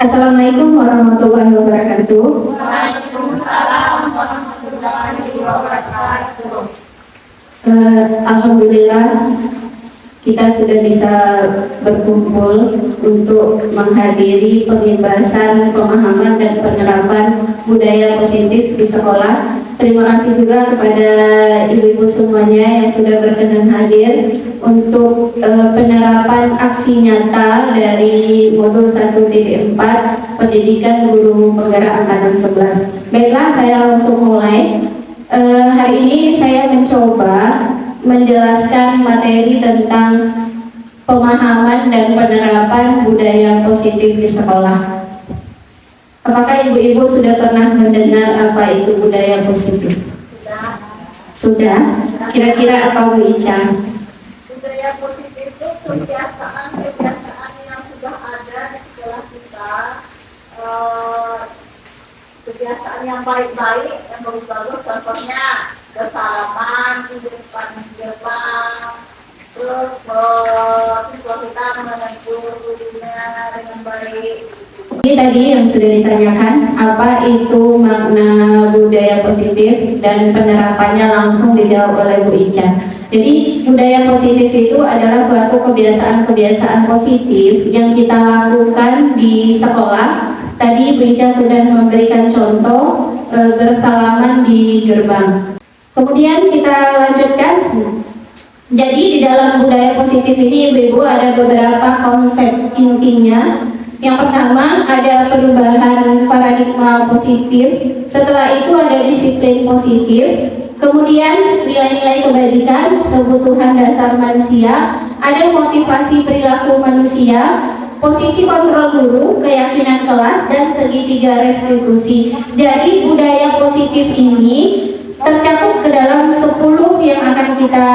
Assalamualaikum warahmatullahi wabarakatuh. Waalaikumsalam warahmatullahi wabarakatuh. Alhamdulillah kita sudah bisa berkumpul untuk menghadiri pembahasan pemahaman dan penerapan budaya positif di sekolah. Terima kasih juga kepada ibu-ibu semuanya yang sudah berkenan hadir untuk penerapan aksi nyata dari modul 1.4 pendidikan guru penggerak angkatan 11. Baiklah, saya langsung mulai. Hari ini saya mencoba menjelaskan materi tentang pemahaman dan penerapan budaya positif di sekolah. Apakah ibu-ibu sudah pernah mendengar apa itu budaya positif? Sudah? Kira-kira apa Bu Ica? Budaya positif itu kebiasaan-kebiasaan yang sudah ada di sekolah kita, kebiasaan yang baik-baik, yang bagus-bagus, contohnya bersalaman di depan gerbang, terus siswa kita menegur gurunya dengan baik. Ini tadi yang sudah ditanyakan, apa itu makna budaya positif dan penerapannya langsung dijawab oleh Bu Ica. Jadi budaya positif itu adalah suatu kebiasaan-kebiasaan positif yang kita lakukan di sekolah. Tadi Bu Ica sudah memberikan contoh bersalaman di gerbang. Kemudian kita lanjutkan. Jadi di dalam budaya positif ini ibu-ibu ada beberapa konsep intinya. Yang pertama ada perubahan paradigma positif, setelah itu ada disiplin positif, kemudian nilai-nilai kebajikan, kebutuhan dasar manusia, ada motivasi perilaku manusia, posisi kontrol guru, keyakinan kelas, dan segitiga restitusi. Jadi budaya positif ini tercakup ke dalam 10 yang akan kita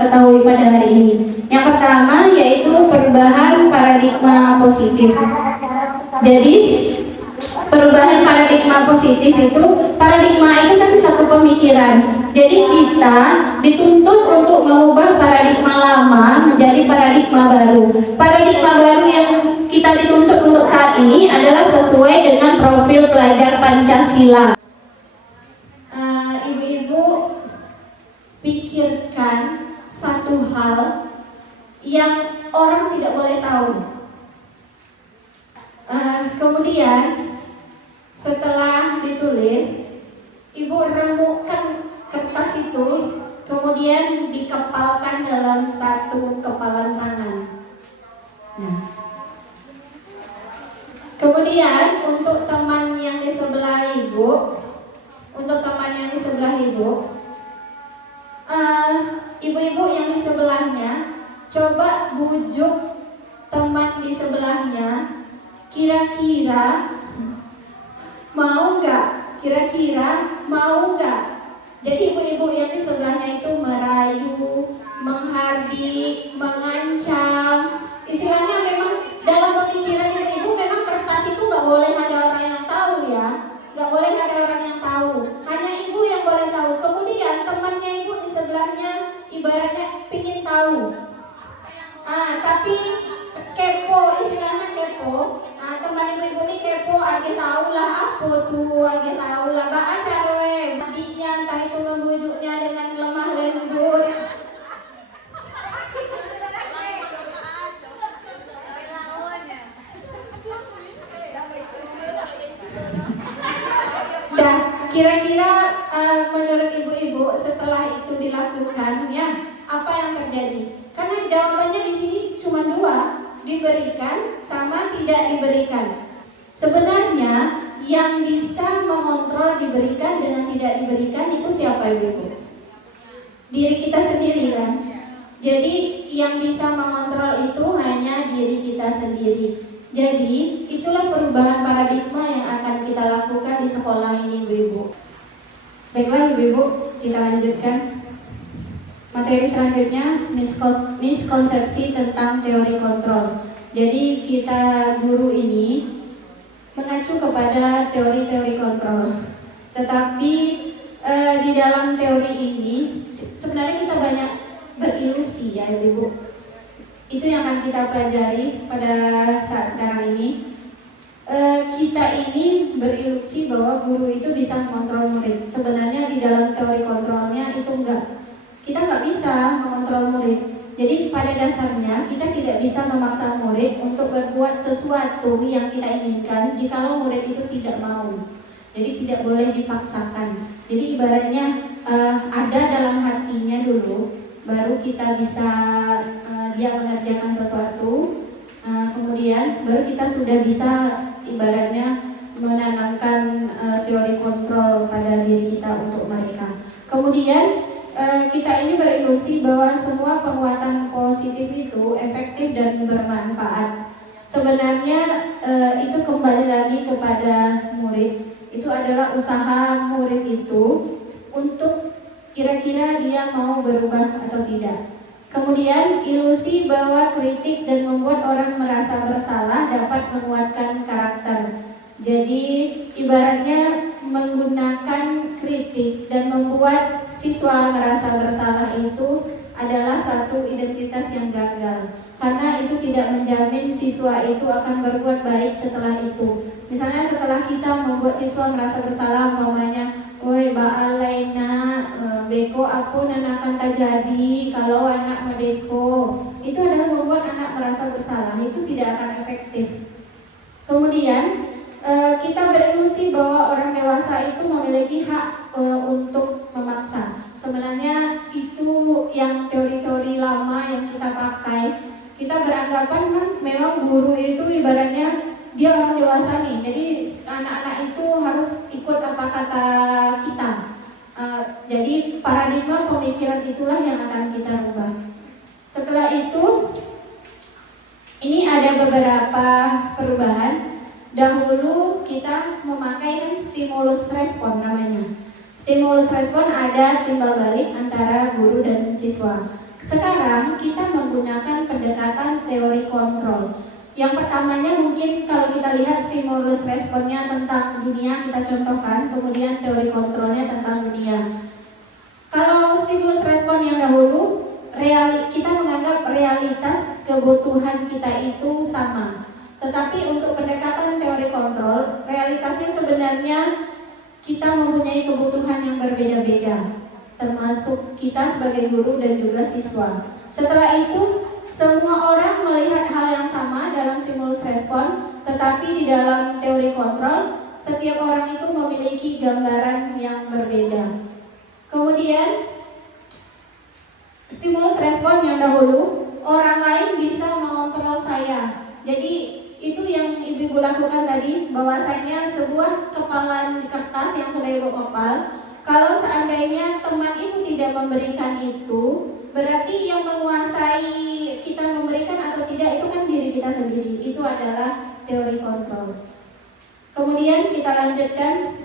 ketahui pada hari ini. Yang pertama yaitu perubahan paradigma positif. Jadi perubahan paradigma positif itu, paradigma itu kan satu pemikiran. Jadi kita dituntut untuk mengubah paradigma lama menjadi paradigma baru. Paradigma baru yang kita dituntut untuk saat ini adalah sesuai dengan profil pelajar Pancasila. Ibu-ibu pikirkan satu hal yang orang tidak boleh tahu. Kemudian setelah ditulis, ibu remukkan kertas itu, kemudian dikepalkan dalam satu kepalan tangan. Kemudian untuk teman yang di sebelah ibu, ibu-ibu yang di sebelahnya, coba bujuk teman di sebelahnya, kira-kira mau nggak? Jadi ibu-ibu yang di sebelahnya itu merayu, menghardik, mengancam. Istilahnya memang dalam pemikiran ibu-ibu memang kertas itu nggak boleh ada orang yang tahu ya, nggak boleh ada orang yang tahu. Hanya ibu yang boleh tahu. Kemudian temannya ibu di sebelahnya ibaratnya pingin tahu. Tapi kepo, istilahnya kepo. Teman ibu-ibu ini kepo, age tahu lah apa tuh, age tahu lah baca roe, matinya entah itu membujuknya dengan lemah lembut. Dan kira-kira menurut ibu-ibu setelah itu dilakukan ya, apa yang terjadi? Karena jawabannya di sini cuma 2, diberikan sama tidak diberikan. Sebenarnya yang bisa mengontrol diberikan dengan tidak diberikan itu siapa ibu-ibu? Diri kita sendiri kan? Jadi yang bisa mengontrol itu hanya diri kita sendiri. Jadi itulah perubahan paradigma yang akan kita lakukan di sekolah ini ibu-ibu. Baiklah ibu-ibu, kita lanjutkan. Materi selanjutnya miskonsepsi tentang teori kontrol. Jadi kita guru ini mengacu kepada teori-teori kontrol. Tetapi di dalam teori ini sebenarnya kita banyak berilusi ya ibu. Itu yang akan kita pelajari pada saat sekarang ini. kita ini berilusi bahwa guru itu bisa mengontrol murid. Sebenarnya di dalam teori kontrolnya itu enggak. Kita nggak bisa mengontrol murid. Jadi pada dasarnya kita tidak bisa memaksa murid untuk berbuat sesuatu yang kita inginkan jikalau murid itu tidak mau. Jadi tidak boleh dipaksakan. Jadi ibaratnya ada dalam hatinya dulu, baru kita bisa dia mengerjakan sesuatu. Kemudian baru kita sudah bisa ibaratnya menanamkan teori kontrol pada diri kita untuk mereka. Kemudian kita ini berilusi bahwa semua penguatan positif itu efektif dan bermanfaat. Sebenarnya itu kembali lagi kepada murid. Itu adalah usaha murid itu untuk kira-kira dia mau berubah atau tidak. Kemudian ilusi bahwa kritik dan membuat orang merasa bersalah dapat menguatkan karakter. Jadi ibaratnya menggunakan kritik dan membuat siswa merasa bersalah itu adalah satu identitas yang gagal. Karena itu tidak menjamin siswa itu akan berbuat baik setelah itu. Misalnya setelah kita membuat siswa merasa bersalah, umpamanya, "Woi, Mbak Alaina, beko aku akan terjadi kalau anak medeko." Itu adalah membuat anak merasa bersalah. Itu tidak akan efektif. Kemudian kita berilusi bahwa orang dewasa itu memiliki hak untuk memaksa. Sebenarnya itu yang teori-teori lama yang kita pakai. Kita beranggapan kan memang guru itu ibaratnya dia orang dewasa nih. Jadi anak-anak itu harus ikut apa kata kita. Jadi paradigma pemikiran itulah yang akan kita rubah. Setelah itu, ini ada beberapa perubahan. Dahulu kita memakai kan stimulus respon namanya. Stimulus respon ada timbal balik antara guru dan siswa. Sekarang kita menggunakan pendekatan teori kontrol. Yang pertamanya mungkin kalau kita lihat stimulus responnya tentang dunia kita contohkan, kemudian teori kontrolnya tentang dunia. Kalau stimulus respon yang dahulu, kita menganggap realitas kebutuhan kita itu sama. Tetapi untuk pendekatan teori kontrol, realitasnya sebenarnya kita mempunyai kebutuhan yang berbeda-beda, termasuk kita sebagai guru dan juga siswa. Setelah itu, semua orang melihat hal yang sama dalam stimulus respon, tetapi di dalam teori kontrol, setiap orang itu memiliki gambaran yang berbeda. Kemudian, stimulus respon yang dahulu, orang lain bisa mengontrol saya. Jadi itu yang ibu lakukan tadi, bahwasanya sebuah kepalan kertas yang sudah ibu kepal, kalau seandainya teman ibu tidak memberikan itu, berarti yang menguasai kita memberikan atau tidak itu kan diri kita sendiri. Itu adalah teori kontrol. Kemudian kita lanjutkan,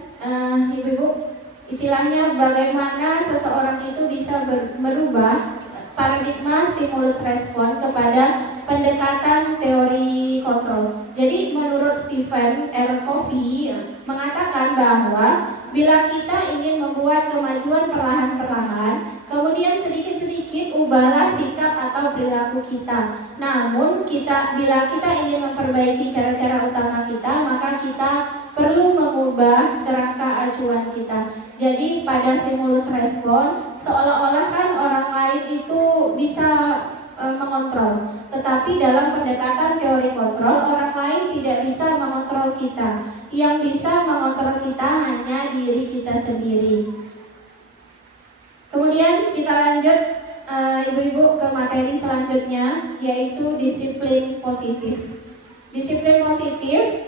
ibu-ibu, istilahnya bagaimana seseorang itu bisa merubah paradigma stimulus respon kepada pendekatan teori kontrol. Jadi menurut Stephen R. Covey mengatakan bahwa bila kita ingin membuat kemajuan perlahan-perlahan, kemudian sedikit-sedikit ubahlah sikap atau perilaku kita. Namun bila kita ingin memperbaiki cara-cara utama kita, maka kita perlu mengubah kerangka acuan kita. Jadi pada stimulus respon seolah-olah kan orang lain itu bisa mengontrol. Tetapi dalam pendekatan teori kontrol, orang lain tidak bisa mengontrol kita. Yang bisa mengontrol kita hanya diri kita sendiri. Kemudian kita lanjut ibu-ibu ke materi selanjutnya, yaitu disiplin positif. Disiplin positif,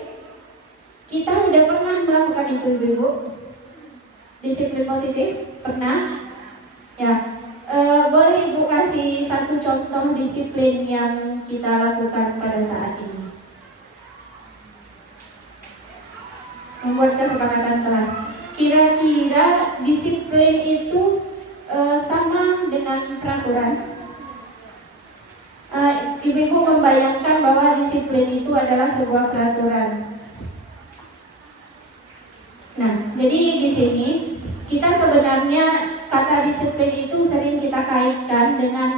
kita udah pernah melakukan itu ibu-ibu? Disiplin positif? Pernah? Ya. Boleh ibu kasih satu contoh disiplin yang kita lakukan pada saat ini? Membuat kesepakatan kelas. Kira-kira disiplin itu sama dengan peraturan? Ibu-ibu membayangkan bahwa disiplin itu adalah sebuah peraturan. Nah, jadi di sini kita sebenarnya kata disiplin itu sering kita kaitkan dengan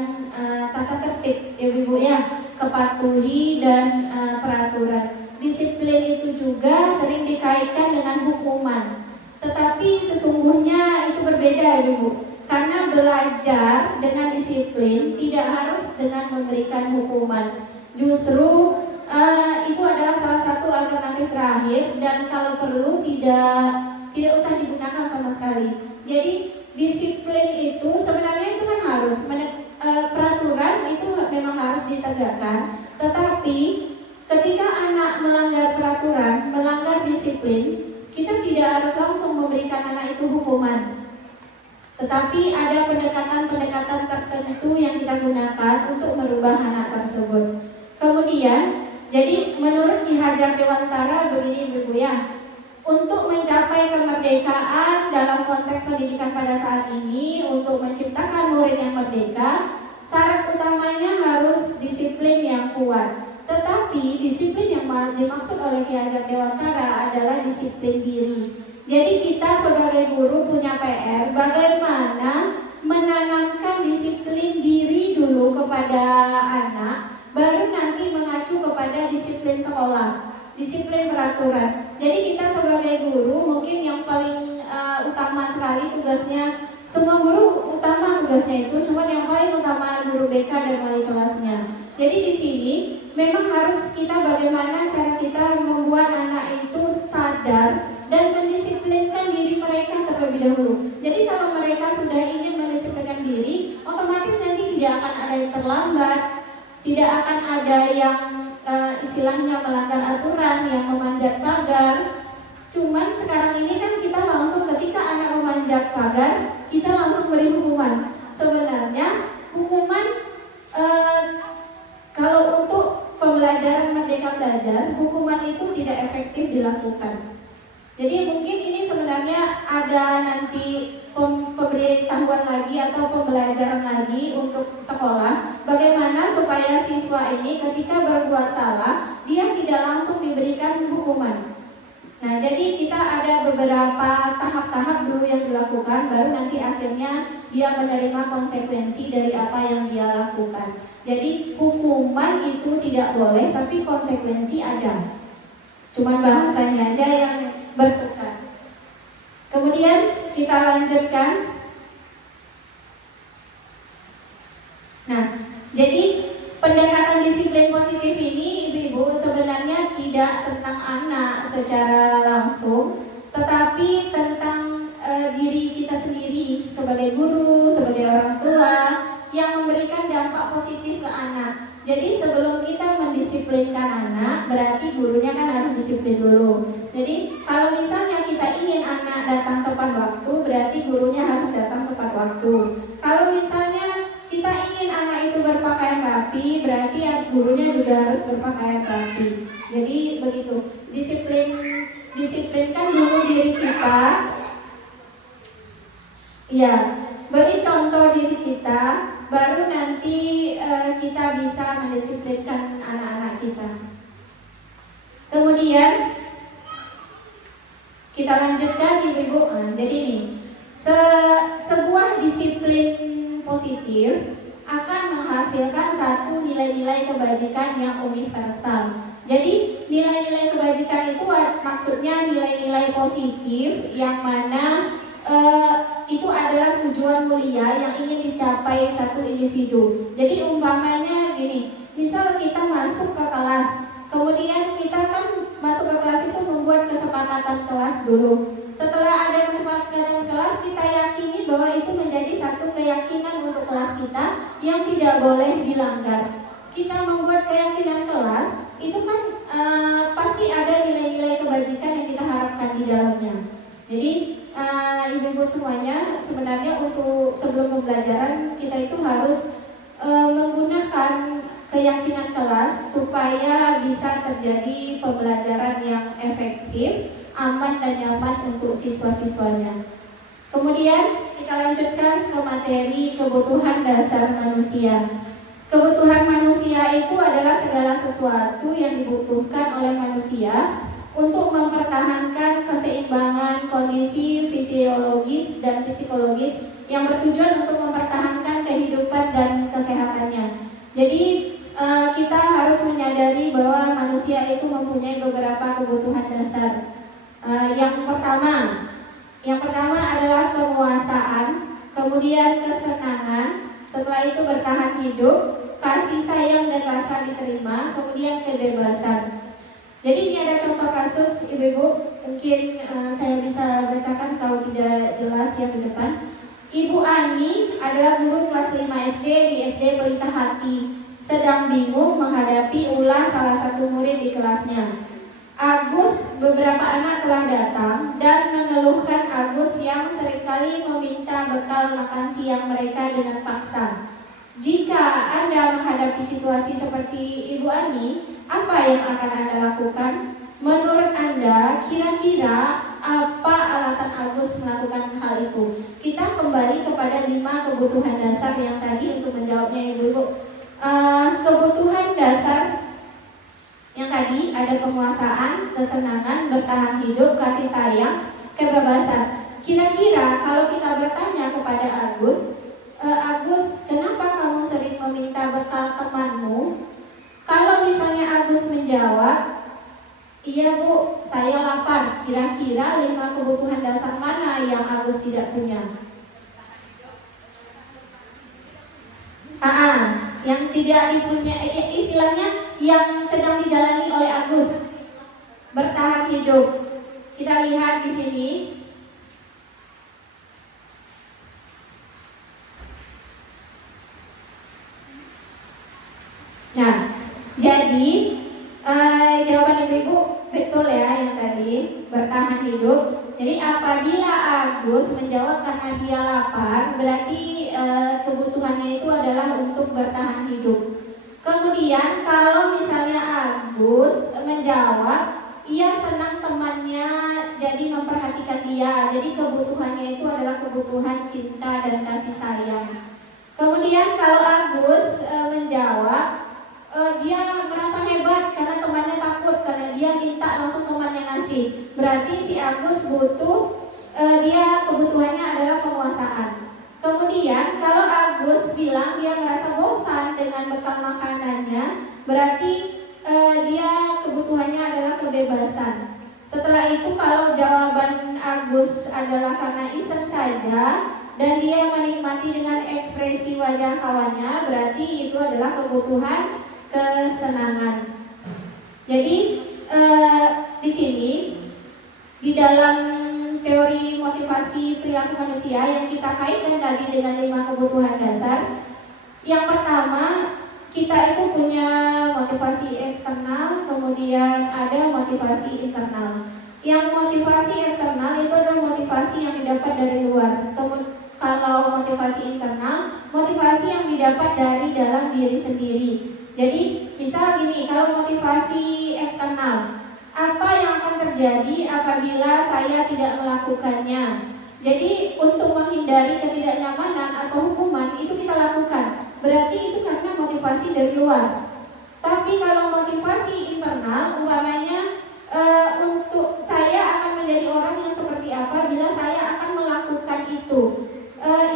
tata tertib, ibu-ibu ya, kepatuhi dan peraturan. disiplin itu juga sering dikaitkan dengan hukuman. Tetapi sesungguhnya itu berbeda Ibu. Karena belajar dengan disiplin tidak harus dengan memberikan hukuman. Justru itu adalah salah satu alternatif terakhir, dan kalau perlu tidak usah digunakan sama sekali. Jadi disiplin itu sebenarnya itu kan harus peraturan itu memang harus ditegakkan, tetapi ketika anak melanggar peraturan, melanggar disiplin, kita tidak harus langsung memberikan anak itu hukuman. Tetapi ada pendekatan-pendekatan tertentu yang kita gunakan untuk merubah anak tersebut. Kemudian, jadi menurut Ki Hajar Dewantara begini Ibu ya, untuk mencapai kemerdekaan dalam konteks pendidikan pada saat ini, untuk menciptakan murid yang merdeka, syarat utamanya harus disiplin yang kuat. Tetapi disiplin yang dimaksud oleh Ki Hajar Dewantara adalah disiplin diri. Jadi kita sebagai guru punya PR bagaimana menanamkan disiplin diri dulu kepada anak, baru nanti mengacu kepada disiplin sekolah, disiplin peraturan. Jadi kita sebagai guru mungkin yang paling utama sekali tugasnya, semua guru utama tugasnya itu, cuman yang paling utama guru BK dan wali kelasnya. Jadi di sini memang harus kita bagaimana cara kita membuat anak itu sadar dan mendisiplinkan diri mereka terlebih dahulu. Jadi kalau mereka sudah ingin mendisiplinkan diri, otomatis nanti tidak akan ada yang terlambat, tidak akan ada yang istilahnya melanggar aturan, yang memanjat pagar. Cuman sekarang ini kan kita langsung ketika anak memanjat pagar, kita langsung beri hukuman. Sebenarnya hukuman kalau untuk pembelajaran Merdeka Belajar, hukuman itu tidak efektif dilakukan. Jadi mungkin ini sebenarnya ada nanti pemberitahuan lagi atau pembelajaran lagi untuk sekolah, bagaimana supaya siswa ini ketika berbuat salah dia tidak langsung diberikan hukuman. Nah, jadi kita ada beberapa tahap-tahap dulu yang dilakukan, baru nanti akhirnya dia menerima konsekuensi dari apa yang dia lakukan. Jadi hukuman itu tidak boleh, tapi konsekuensi ada. Cuman bahasanya aja yang bertukar. Kemudian kita lanjutkan. Nah, jadi pendekatan disiplin positif ini Ibu-ibu sebenarnya tidak tentang anak secara langsung, tetapi tentang diri kita sendiri sebagai guru, sebagai orang tua yang memberikan dampak positif ke anak. Jadi sebelum kita mendisiplinkan anak, berarti gurunya kan harus disiplin dulu. Jadi kalau misalnya kita ingin anak datang tepat waktu, berarti gurunya harus datang tepat waktu. Kalau misalnya kita ingin anak itu berpakaian rapi, berarti gurunya juga harus berpakaian rapi. Jadi begitu, disiplinkan dulu diri kita. Ya, beri contoh diri kita, baru nanti kita bisa mendisiplinkan anak-anak kita. Kemudian kita lanjutkan Ibu-ibu. Jadi nih, sebuah disiplin positif akan menghasilkan satu nilai-nilai kebajikan yang universal. Jadi nilai-nilai kebajikan itu maksudnya nilai-nilai positif yang mana itu adalah tujuan mulia yang ingin dicapai satu individu. Jadi umpamanya gini, misal kita masuk ke kelas, kemudian kita kan masuk ke kelas itu membuat kesepakatan kelas dulu. Setelah ada kesepakatan kelas, kita yakini bahwa itu menjadi satu keyakinan untuk kelas kita yang tidak boleh dilanggar. Kita membuat keyakinan kelas, itu kan pasti ada nilai-nilai kebajikan yang kita harapkan di dalamnya. Jadi ibu-ibu semuanya, sebenarnya untuk sebelum pembelajaran kita itu harus menggunakan keyakinan kelas supaya bisa terjadi pembelajaran yang efektif, aman dan nyaman untuk siswa-siswanya. Kemudian kita lanjutkan ke materi kebutuhan dasar manusia. Kebutuhan manusia itu adalah segala sesuatu yang dibutuhkan oleh manusia untuk mempertahankan keseimbangan kondisi fisiologis dan psikologis yang bertujuan untuk mempertahankan kehidupan dan kesehatannya. Jadi kita harus menyadari menyadari bahwa manusia itu mempunyai beberapa kebutuhan dasar. Yang pertama adalah penguasaan, kemudian kesenangan, setelah itu bertahan hidup, kasih sayang dan rasa diterima, kemudian kebebasan. Jadi ini ada contoh kasus ibu-ibu, mungkin saya bisa bacakan kalau tidak jelas yang di depan. Ibu Ani adalah guru kelas 5 SD di SD Pelita Hati, sedang bingung menghadapi ulah salah satu murid di kelasnya. Agus, beberapa anak telah datang dan mengeluhkan Agus yang seringkali meminta bekal makan siang mereka dengan paksa. Jika Anda menghadapi situasi seperti Ibu Ani, apa yang akan Anda lakukan? Menurut Anda, kira-kira apa alasan Agus melakukan hal itu? Kita kembali kepada 5 kebutuhan dasar yang tadi untuk menjawabnya Ibu-ibu. Kebutuhan dasar yang tadi ada penguasaan, kesenangan, bertahan hidup, kasih sayang, kebebasan. Kira-kira kalau kita bertanya kepada Agus, kenapa kamu sering meminta bekal temanmu? Kalau misalnya Agus menjawab, iya Bu, saya lapar. Kira-kira 5 kebutuhan dasar mana yang Agus tidak punya? Yang tidak dipunyai, istilahnya yang sedang dijalani oleh Agus. Bertahan hidup. Kita lihat di sini. Nah, jadi jawaban ibu-ibu betul ya yang tadi, bertahan hidup. Jadi apabila Agus menjawab karena dia lapar, berarti kebutuhannya itu adalah untuk bertahan hidup. Kemudian kalau misalnya Agus menjawab, ia senang temannya jadi memperhatikan dia. Jadi kebutuhannya itu adalah kebutuhan cinta dan kasih sayang. Kemudian kalau Agus menjawab, dia merasa hebat karena temannya takut, karena dia minta langsung temannya ngasih. Berarti si Agus butuh, dia kebutuhannya adalah penguasaan. Kemudian kalau Agus bilang dia merasa bosan dengan bekal makanannya, berarti dia kebutuhannya adalah kebebasan. Setelah itu kalau jawaban Agus adalah karena iseng saja dan dia menikmati dengan ekspresi wajah kawannya, berarti itu adalah kebutuhan kesenangan. Jadi di sini di dalam teori motivasi perilaku manusia yang kita kaitkan tadi dengan 5 kebutuhan dasar. Yang pertama, kita itu punya motivasi eksternal, kemudian ada motivasi internal. Yang motivasi eksternal itu adalah motivasi yang didapat dari luar. Kalau motivasi internal, motivasi yang didapat dari dalam diri sendiri. Jadi misal gini, kalau motivasi eksternal, apa yang akan terjadi apabila saya tidak melakukannya? Jadi untuk menghindari ketidaknyamanan atau hukuman itu kita lakukan. Berarti itu karena motivasi dari luar. Tapi kalau motivasi internal, umpamanya untuk saya akan menjadi orang yang seperti apa bila saya akan melakukan itu.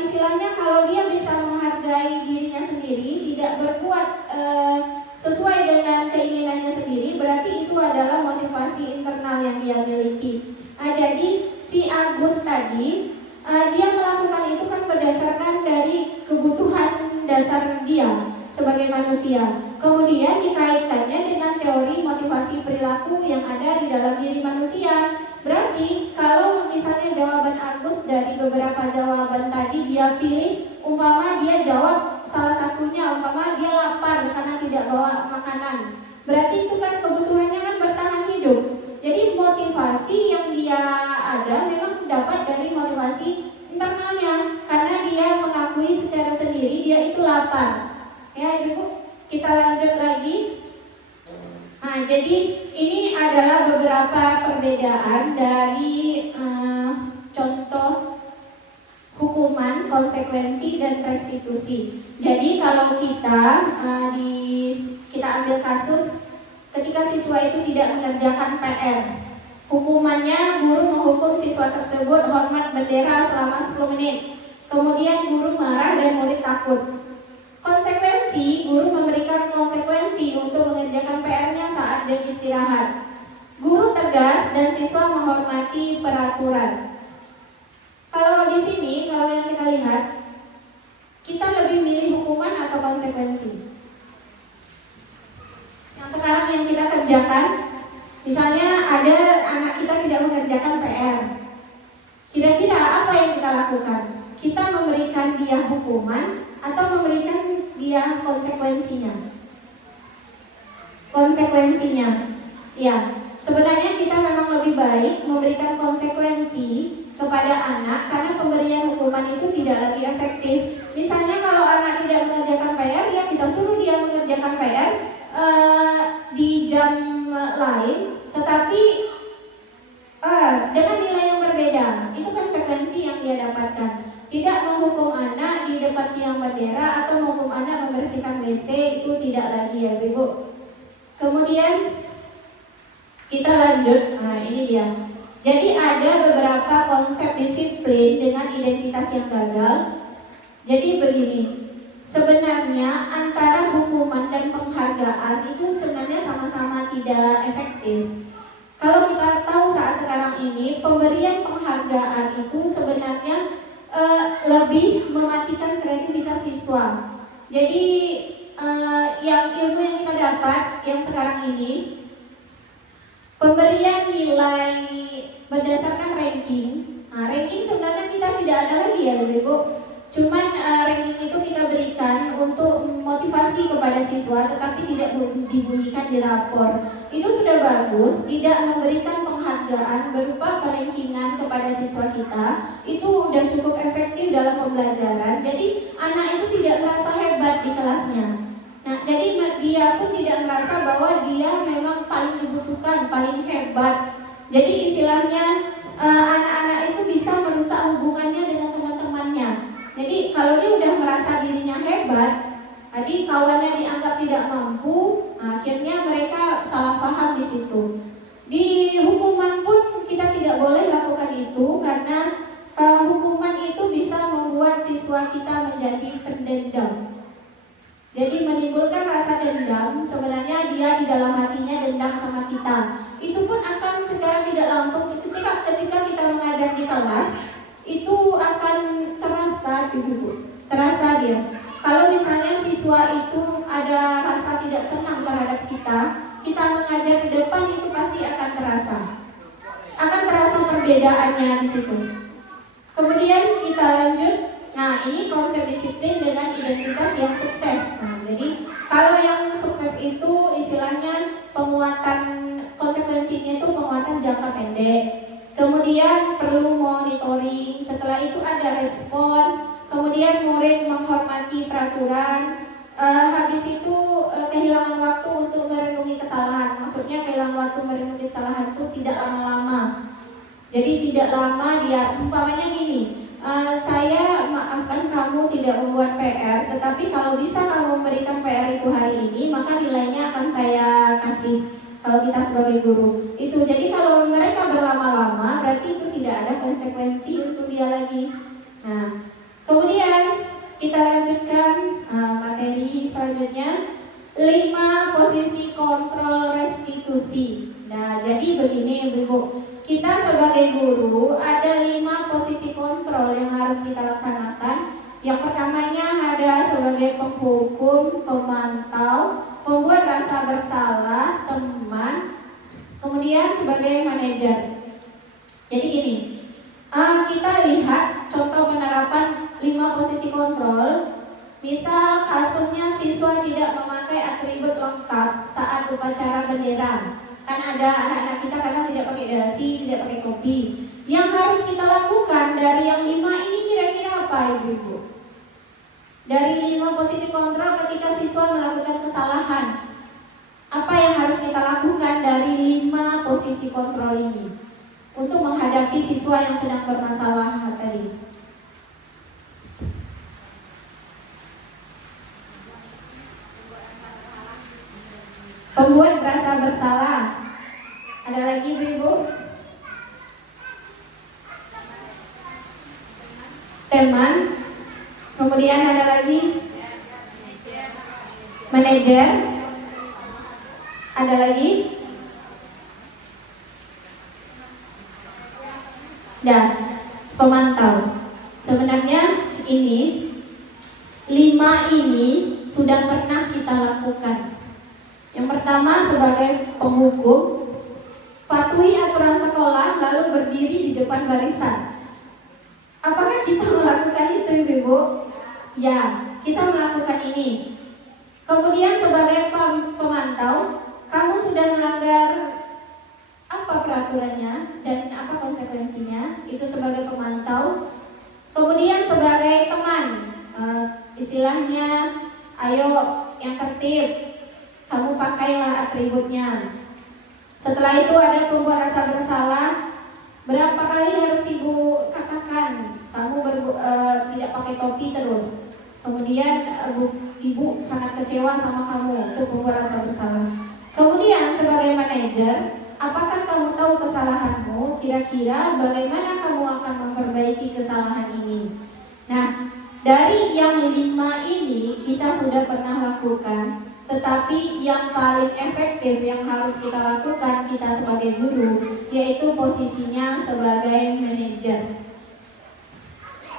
Istilahnya kalau dia bisa menghargai dirinya sendiri, tidak berbuat sesuai dengan keinginannya sendiri, berarti itu adalah motivasi internal yang dia miliki. Jadi si Agus tadi dia melakukan itu kan berdasarkan dari kebutuhan dasar dia sebagai manusia. Kemudian dikaitkannya dengan teori motivasi perilaku yang ada di dalam diri manusia. Berarti kalau misalnya jawaban Agus dari beberapa jawaban tadi dia pilih, umpama dia jawab salah satunya, umpama dia lapar karena tidak bawa makanan, berarti itu kan kebutuhannya kan bertahan hidup. Jadi motivasi yang dia ada memang dapat dari motivasi internalnya, karena dia mengakui secara sendiri dia itu lapar. Ya Ibu, kita lanjut lagi. Nah, jadi ini adalah beberapa perbedaan dari contoh hukuman, konsekuensi, dan restitusi. Jadi kalau kita ambil kasus ketika siswa itu tidak mengerjakan PR, hukumannya guru menghukum siswa tersebut hormat bendera selama 10 menit. Kemudian guru marah dan murid takut. Konsekuensi, guru memberikan konsekuensi untuk mengerjakan PR istirahat. Guru tegas dan siswa menghormati peraturan. Kalau di sini, kalau yang kita lihat, kita lebih milih hukuman atau konsekuensi. Yang sekarang yang kita kerjakan, misalnya ada anak kita tidak mengerjakan PR. Kira-kira apa yang kita lakukan? Kita memberikan dia hukuman atau memberikan dia konsekuensinya? Konsekuensinya, ya. Sebenarnya kita memang lebih baik memberikan konsekuensi kepada anak karena pemberian hukuman itu tidak lagi efektif. Misalnya kalau anak tidak mengerjakan PR, ya kita suruh dia mengerjakan PR di jam lain, tetapi dengan nilai yang berbeda. Itu konsekuensi yang dia dapatkan. Tidak menghukum anak di depan tiang bendera atau menghukum anak membersihkan WC, itu tidak lagi ya Ibu. Kemudian kita lanjut, nah ini dia. Jadi ada beberapa konsep disiplin dengan identitas yang gagal. Jadi begini, sebenarnya antara hukuman dan penghargaan itu sebenarnya sama-sama tidak efektif. Kalau kita tahu saat sekarang ini, pemberian penghargaan itu sebenarnya lebih mematikan kreativitas siswa. Jadi yang ilmu yang kita dapat yang sekarang ini, pemberian nilai berdasarkan ranking. Nah, ranking sebenarnya kita tidak ada lagi ya Ibu. Cuman ranking itu kita berikan untuk motivasi kepada siswa, tetapi tidak dibunyikan di rapor. Itu sudah bagus, tidak memberikan penghargaan berupa perankingan kepada siswa kita. Itu sudah cukup efektif dalam pembelajaran. Jadi anak itu tidak merasa hebat di kelasnya. Nah, jadi dia pun tidak merasa bahwa dia memang paling dibutuhkan, paling hebat. Jadi istilahnya anak-anak itu bisa merusak hubungannya dengan teman-temannya. Jadi kalau dia udah merasa dirinya hebat, tadi kawannya dianggap tidak mampu, akhirnya mereka salah paham di situ. Di hukuman pun kita tidak boleh lakukan itu karena hukuman itu bisa membuat siswa kita menjadi pendendam. Jadi menimbulkan rasa dendam, sebenarnya dia di dalam hatinya dendam sama kita. Itu pun akan secara tidak langsung ketika kita mengajar di kelas, itu akan terasa terasa dia. Kalau misalnya siswa itu ada rasa tidak senang terhadap kita mengajar di depan itu pasti akan terasa perbedaannya di situ. Kemudian kita lanjut. Nah, ini konsep disiplin dengan identitas yang sukses. Nah, jadi kalau yang sukses itu istilahnya penguatan, konsekuensinya itu penguatan jangka pendek. Kemudian perlu monitoring, setelah itu ada respon, kemudian murid menghormati peraturan, habis itu kehilangan waktu untuk merenungi kesalahan. Maksudnya kehilangan waktu merenungi kesalahan itu tidak lama-lama. Jadi tidak lama dia, umpamanya gini, saya maafkan kamu tidak membuat PR, tetapi kalau bisa kamu memberikan PR itu hari ini, maka nilainya akan saya kasih kalau kita sebagai guru. Itu jadi kalau mereka berlama-lama, berarti itu tidak ada konsekuensi untuk dia lagi. Nah, kemudian kita lanjutkan materi selanjutnya, 5 posisi kontrol restitusi. Nah, jadi begini Ibu, kita sebagai guru ada 5 posisi kontrol yang harus kita laksanakan. Yang pertamanya ada sebagai penghukum, pemantau, pembuat rasa bersalah, teman, kemudian sebagai manajer. Jadi gini, kita lihat contoh penerapan 5 posisi kontrol. Misal kasusnya siswa tidak memakai atribut lengkap saat upacara bendera. Kan ada anak-anak kita kadang tidak pakai dasi, tidak pakai kopi. Yang harus kita lakukan dari yang 5 ini kira-kira apa Ibu? Dari 5 posisi kontrol ketika siswa melakukan kesalahan, apa yang harus kita lakukan dari 5 posisi kontrol ini untuk menghadapi siswa yang sedang bermasalah tadi? Pembuat rasa bersalah. Ada lagi Ibu? Teman. Kemudian ada lagi manajer. Ada lagi Dan pemantau. Sebenarnya ini 5 ini sudah pernah kita lakukan. Yang pertama sebagai penghukum, patuhi aturan sekolah lalu berdiri di depan barisan. Apakah kita melakukan itu Ibu? Ya, kita melakukan ini. Kemudian sebagai pemantau, kamu sudah melanggar apa peraturannya dan apa konsekuensinya, itu sebagai pemantau. Kemudian sebagai teman, istilahnya, ayo yang tertib, kamu pakailah atributnya. Setelah itu ada pembuat rasa bersalah. Berapa kali harus Ibu katakan kamu tidak pakai topi terus. Kemudian Ibu sangat kecewa sama kamu, itu pembuat rasa bersalah. Kemudian sebagai manajer, apakah kamu tahu kesalahanmu? Kira-kira bagaimana kamu akan memperbaiki kesalahan ini? Nah, dari yang 5 ini kita sudah pernah lakukan. Tetapi yang paling efektif yang harus kita lakukan kita sebagai guru, yaitu posisinya sebagai manajer.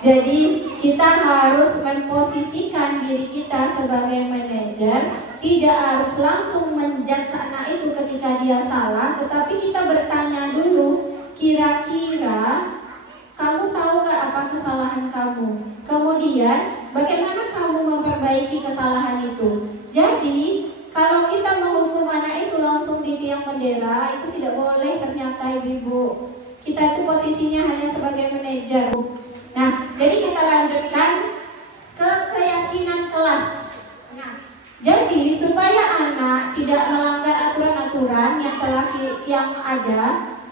Jadi kita harus memposisikan diri kita sebagai manajer, tidak harus langsung menjudge anak itu ketika dia salah, tetapi kita bertanya dulu, kira-kira kamu tahu nggak apa kesalahan kamu? Kemudian bagaimana kamu memperbaiki kesalahan itu? Jadi kalau kita menghukum anak itu langsung di tiang bendera, itu tidak boleh ternyata Ibu. Kita itu posisinya hanya sebagai manajer. Nah, jadi kita lanjutkan ke keyakinan kelas. Nah, jadi supaya anak tidak melanggar aturan-aturan yang ada,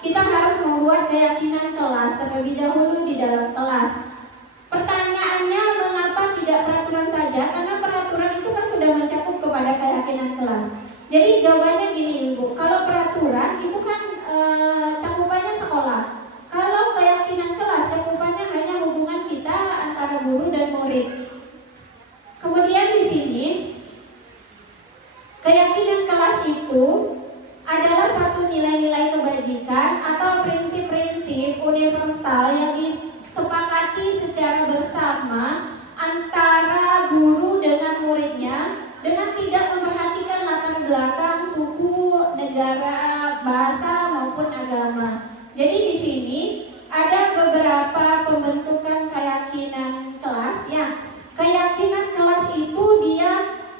kita harus membuat keyakinan kelas terlebih dahulu di dalam kelas. Pertanyaannya, mengapa tidak peraturan saja? Karena peraturan itu kan sudah mencakup kepada keyakinan kelas. Jadi jawabannya gini Ibu, kalau peraturan itu kan cakupannya sekolah. Kalau keyakinan kelas cakupannya hanya hubungan kita antara guru dan murid. Kemudian di sini keyakinan kelas itu adalah satu nilai-nilai kebajikan atau prinsip-prinsip universal yang disepakati secara bersama antara guru dengan muridnya dengan tidak memperhatikan latar belakang, suku, negara, bahasa maupun agama. Jadi di sini ada beberapa pembentukan keyakinan kelas ya. Keyakinan kelas itu dia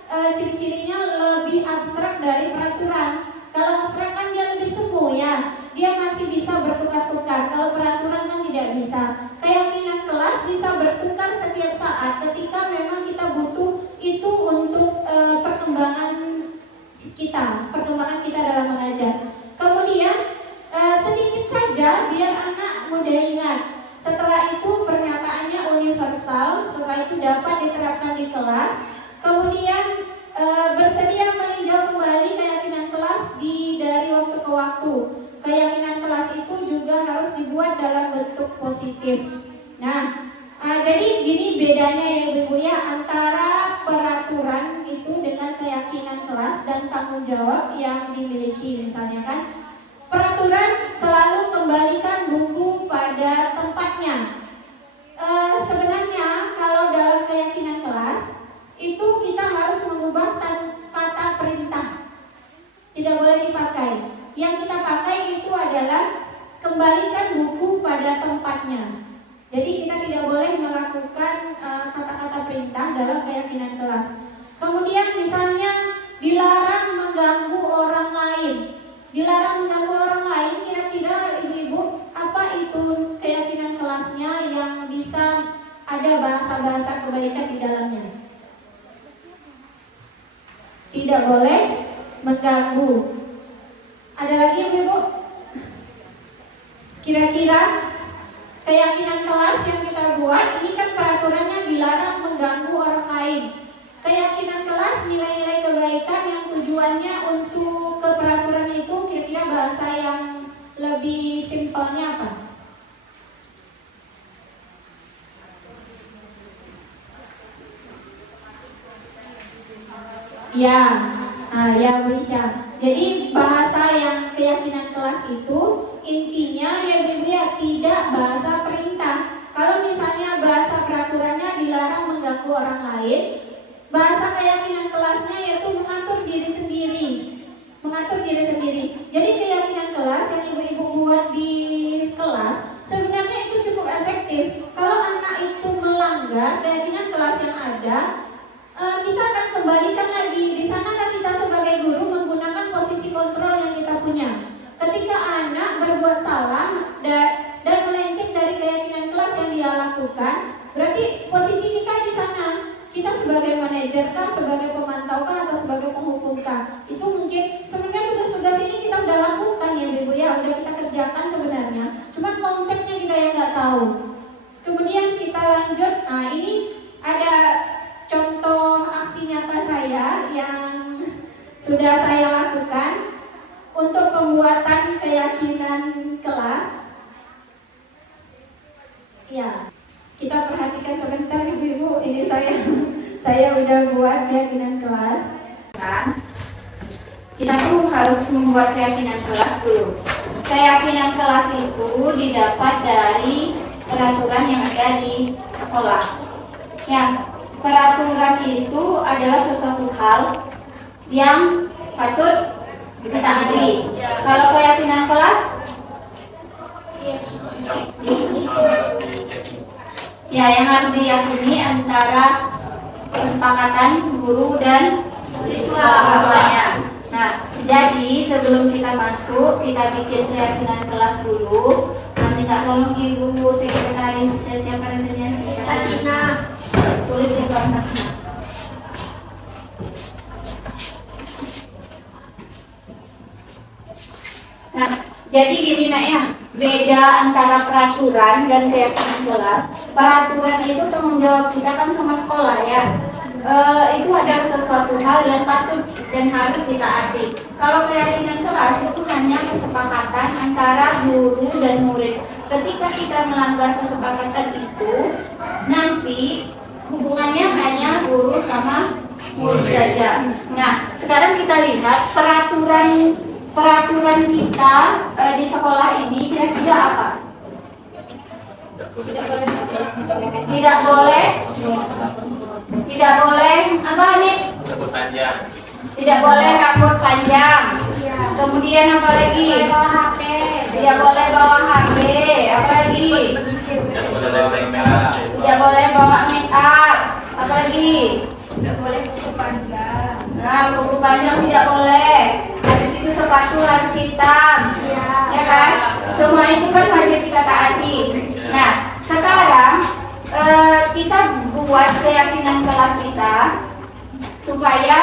ciri-cirinya lebih abstrak dari peraturan. Kalau abstrak kan dia lebih semu ya, dia masih bisa bertukar-tukar. Kalau peraturan kan tidak bisa. Keyakinan kelas bisa bertukar setiap saat ketika memang kita butuh itu untuk perkembangan kita dalam mengajar. Kemudian sedikit saja biar anak mudah ingat. Setelah itu pernyataannya universal, setelah itu dapat diterapkan di kelas. Kemudian bersedia meninjau kembali keyakinan kelas dari waktu ke waktu. Keyakinan kelas itu juga harus dibuat dalam bentuk positif. Nah, jadi gini bedanya ya Ibu ya antara peraturan itu dengan keyakinan kelas dan tanggung jawab yang dimiliki. Misalnya kan, peraturan selalu kembalikan buku pada tempatnya. Sebenarnya kalau dalam keyakinan kelas itu kita harus mengubah kata perintah, tidak boleh dipakai. Yang kita pakai itu adalah kembalikan buku pada tempatnya. Jadi kita tidak boleh melakukan kata-kata perintah dalam keyakinan kelas. Kemudian misalnya dilarang mengganggu orang lain. Dilarang mengganggu orang lain, kira-kira ibu-ibu apa itu keyakinan kelasnya yang bisa ada bahasa-bahasa kebaikan di dalamnya? Tidak boleh mengganggu. Ada lagi ibu-ibu? Kira-kira keyakinan kelas yang kita buat ini kan peraturannya dilarang mengganggu orang lain. Keyakinan kelas nilai-nilai kebaikan yang tujuannya untuk ke peraturan itu, kira-kira bahasa yang lebih simpelnya apa? Ya, ya Bu Ica. Jadi bahasa yang keyakinan kelas itu intinya ya Ibu ya, tidak bahasa perintah. Kalau misalnya bahasa peraturannya dilarang mengganggu orang lain, bahasa keyakinan kelasnya yaitu mengatur diri sendiri. Mengatur diri sendiri. Jadi keyakinan kelas yang ibu-ibu buat di kelas sebenarnya itu cukup efektif. Kalau anak itu melanggar keyakinan kelas yang ada, kita akan kembalikan lagi. Di sanalah kita sebagai guru menggunakan posisi kontrol yang kita punya. Ketika anak berbuat salah dan melenceng dari keyakinan kelas yang dia lakukan, berarti posisi kita di sana. Kita sebagai manajer kah, sebagai pemantau kah, atau sebagai penghukum kah? Itu mungkin sebenarnya tugas-tugas ini kita udah lakukan ya Ibu ya, udah kita kerjakan sebenarnya. Cuma konsepnya kita yang nggak tahu. Kemudian kita lanjut. Nah ini ada contoh aksi nyata saya yang sudah saya lakukan untuk pembuatan keyakinan kelas. Ya, kita perhatikan sebentar Ibu-ibu. Ini saya udah buat keyakinan kelas. Kita tuh harus membuat keyakinan kelas dulu. Keyakinan kelas itu didapat dari peraturan yang ada di sekolah. Ya, peraturan itu adalah sesuatu hal yang patut ditaati. Kalau keyakinan kelas, ya yang harus diyakini antara kesepakatan guru dan siswanya. Nah, jadi sebelum kita masuk, kita bikin keyakinan kelas dulu. Nah, minta tolong Ibu sekretaris siapa rasanya Sakina. Tulis di bawah Sakina. Nah, jadi gini nak ya, beda antara peraturan dan keyakinan kelas. Peraturan itu tanggung jawab kita kan sama sekolah ya. Itu adalah sesuatu hal yang patut dan harus ditaati. Kalau keyakinan kelas itu hanya kesepakatan antara guru dan murid. Ketika kita melanggar kesepakatan itu, nanti hubungannya hanya guru sama murid saja. Nah, sekarang kita lihat peraturan kita di sekolah ini kira-kira apa? Tidak boleh apa nih? Rambut panjang. Tidak boleh rambut panjang. Kemudian apa lagi? Tidak boleh bawa HP. Apa lagi? Tidak boleh lempeng merah. Tidak boleh bawa make up. Apa lagi? Tidak boleh kuku panjang. Nah, kuku panjang tidak boleh. Habis itu sepatu harus hitam. Ya kan? Semua itu kan wajib kita taati. Nah, sekarang kita buat keyakinan kelas kita supaya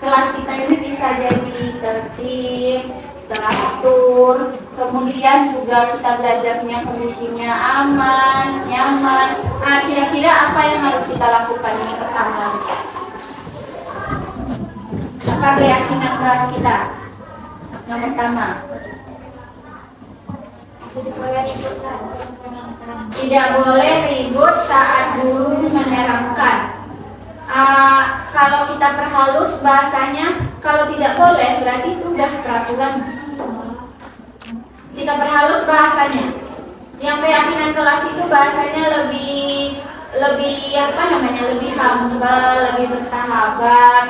kelas kita ini bisa jadi tertib, teratur, kemudian juga kita belajarnya kondisinya aman, nyaman. Nah, kira-kira apa yang harus kita lakukan ini pertama? Apa keyakinan kelas kita? Yang pertama, tidak boleh ribut saat guru menerangkan. Kalau kita perhalus bahasanya, kalau tidak boleh berarti itu udah peraturan. Kita perhalus bahasanya. Yang keyakinan kelas itu bahasanya lebih apa namanya? Lebih humble, lebih bersahabat,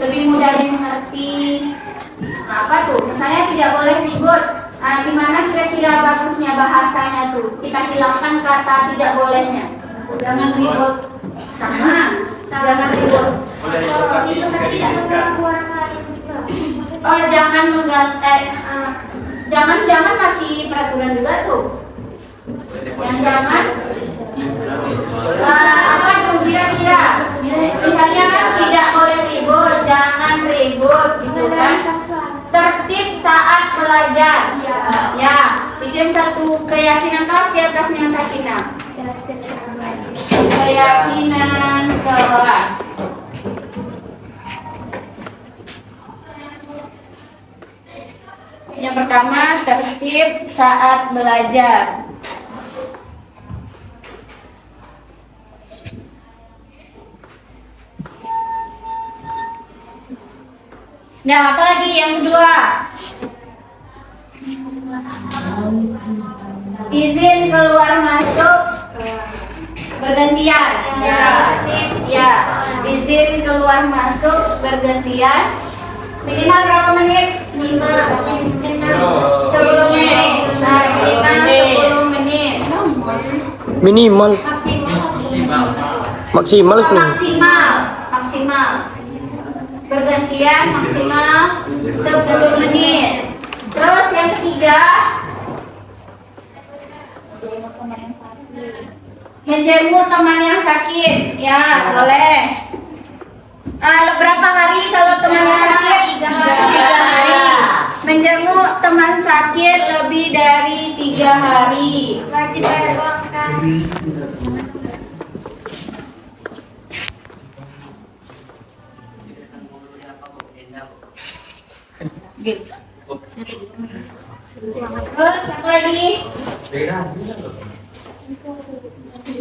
lebih mudah dimengerti. Nah, apa tuh? Misalnya tidak boleh ribut. Nah, gimana kira-kira bagusnya bahasanya tuh? Kita hilangkan kata tidak bolehnya. Jangan ribut. Sama. Jangan ribut. Boleh ribut tapi tidak diizinkan. Oh, jangan jangan masih peraturan juga tuh. Yang jangan apa tuh kira-kira? Misalnya kan tidak boleh ribut, jangan ribut gitu kan. Tertib saat belajar. Ya, bikin satu keyakinan kelas di atasnya Sakina. Keyakinan kelas. Yang pertama, tertib saat belajar. Nah, apa lagi yang kedua? Izin keluar masuk bergantian. Ya, izin keluar masuk bergantian. Minimal berapa menit? 10 menit. Nah, minimal 10 menit. Minimal. Maksimal tuh. Maksimal. Bergantian maksimal 10 menit. Terus yang ketiga, menjenguk teman yang sakit. Ya, boleh. Berapa hari kalau teman yang sakit? 3 hari. Menjenguk teman sakit lebih dari 3 hari. Wajib bayar uang kas. Terus apa lagi?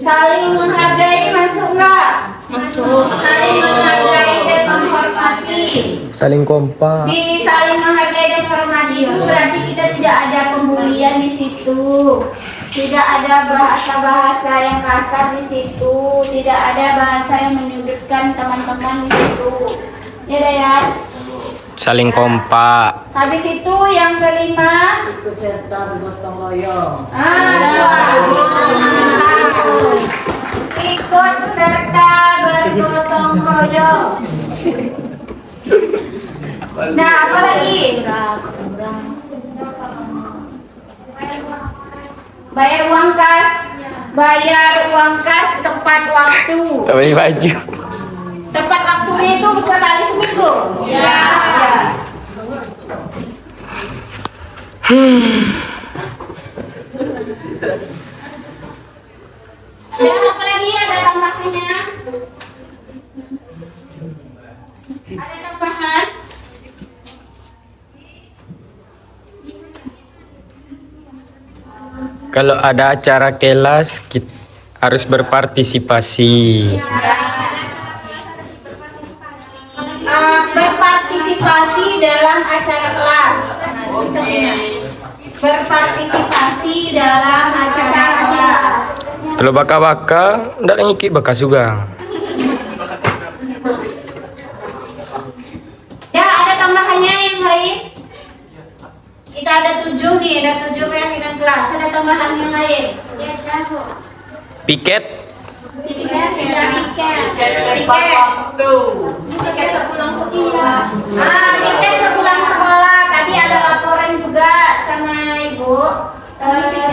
Saling menghargai masuk nggak? Masuk. Saling menghargai dan menghormati. Saling kompak. Di saling menghargai dan menghormati itu berarti kita tidak ada pembulian di situ. Tidak ada bahasa-bahasa yang kasar di situ. Tidak ada bahasa yang menyudutkan teman-teman di situ. Ya, Dayan? Saling kompak. Habis itu yang kelima, Ikut serta bergotong royong. ikut serta bergotong royong. Nah, apa lagi? Bayar uang kas. Bayar uang kas tepat waktu. Tapi baju. Tepat waktunya itu sekali seminggu. Ya. Dan apa lagi ada tambahannya? Ada tambahan? Kalau ada acara kelas kita harus berpartisipasi. Berpartisipasi dalam acara kelas. Berpartisipasi dalam acara kelas. Kalau baka-baka, ndak ngikut baka juga. Ya, ada tambahannya yang lain? Kita ada 7 nih, ada 7 keyakinan kelas. Ada tambahan yang lain? Piket. Piket. Tiket sepulang sekolah. Piket sepulang sekolah. Tadi ada laporan juga sama Ibu.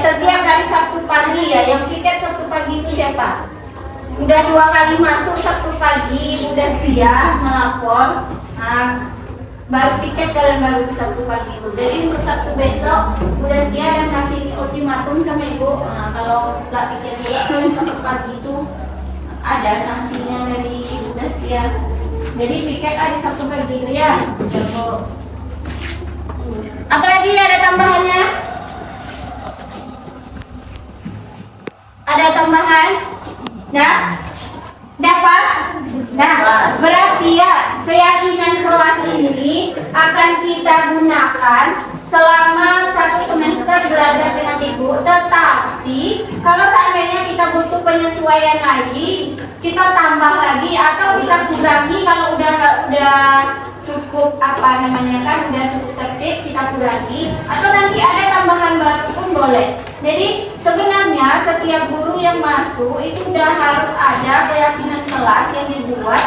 Setiap hari Sabtu pagi ya, yang piket Sabtu pagi itu siapa? Udah 2 kali masuk Sabtu pagi, udah setia melapor. Baru piket kalian baru Sabtu pagi itu. Jadi untuk Sabtu besok udah setia dan kasih ultimatum sama Ibu. Kalau nggak piket juga kalian Sabtu pagi itu ada sanksinya dari Ibu udah setia. Jadi piket hari Sabtu pagi itu ya. Apalagi ada tambahannya? Ada tambahan? Nah, dapat? Nah, berarti ya keyakinan kelas ini akan kita gunakan selama 1 semester belajar dengan Ibu. Tetapi kalau seandainya kita butuh penyesuaian lagi, kita tambah lagi atau kita kurangi kalau udah cukup udah cukup tertib, kita kurangi atau nanti ada tambahan baru pun boleh. Jadi sebenarnya setiap guru yang masuk itu udah harus ada keyakinan kelas yang dibuat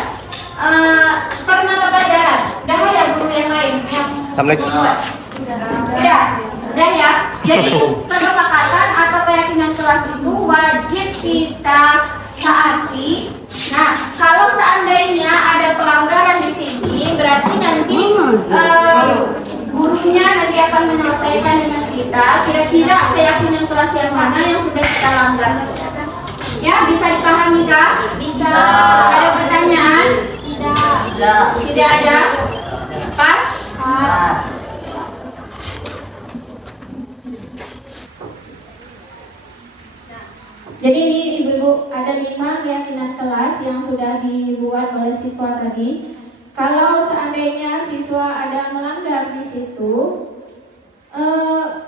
per mata pelajaran. Udah ada guru yang lain yang Assalamualaikum. udah ya. Jadi kesepakatan atau keyakinan kelas itu wajib kita taati. Nah, kalau seandainya ada pelanggaran di sini, berarti nanti gurunya nanti akan menyelesaikan dengan kita. Kira-kira keyakinan kelas yang mana yang sudah kita langgar? Ya, bisa dipahami kah? Bisa. Ada pertanyaan? Tidak. Tidak ada. Pas? Pas. Jadi ini ibu-ibu ada 5 keyakinan kelas yang sudah dibuat oleh siswa tadi. Kalau seandainya siswa ada melanggar di situ,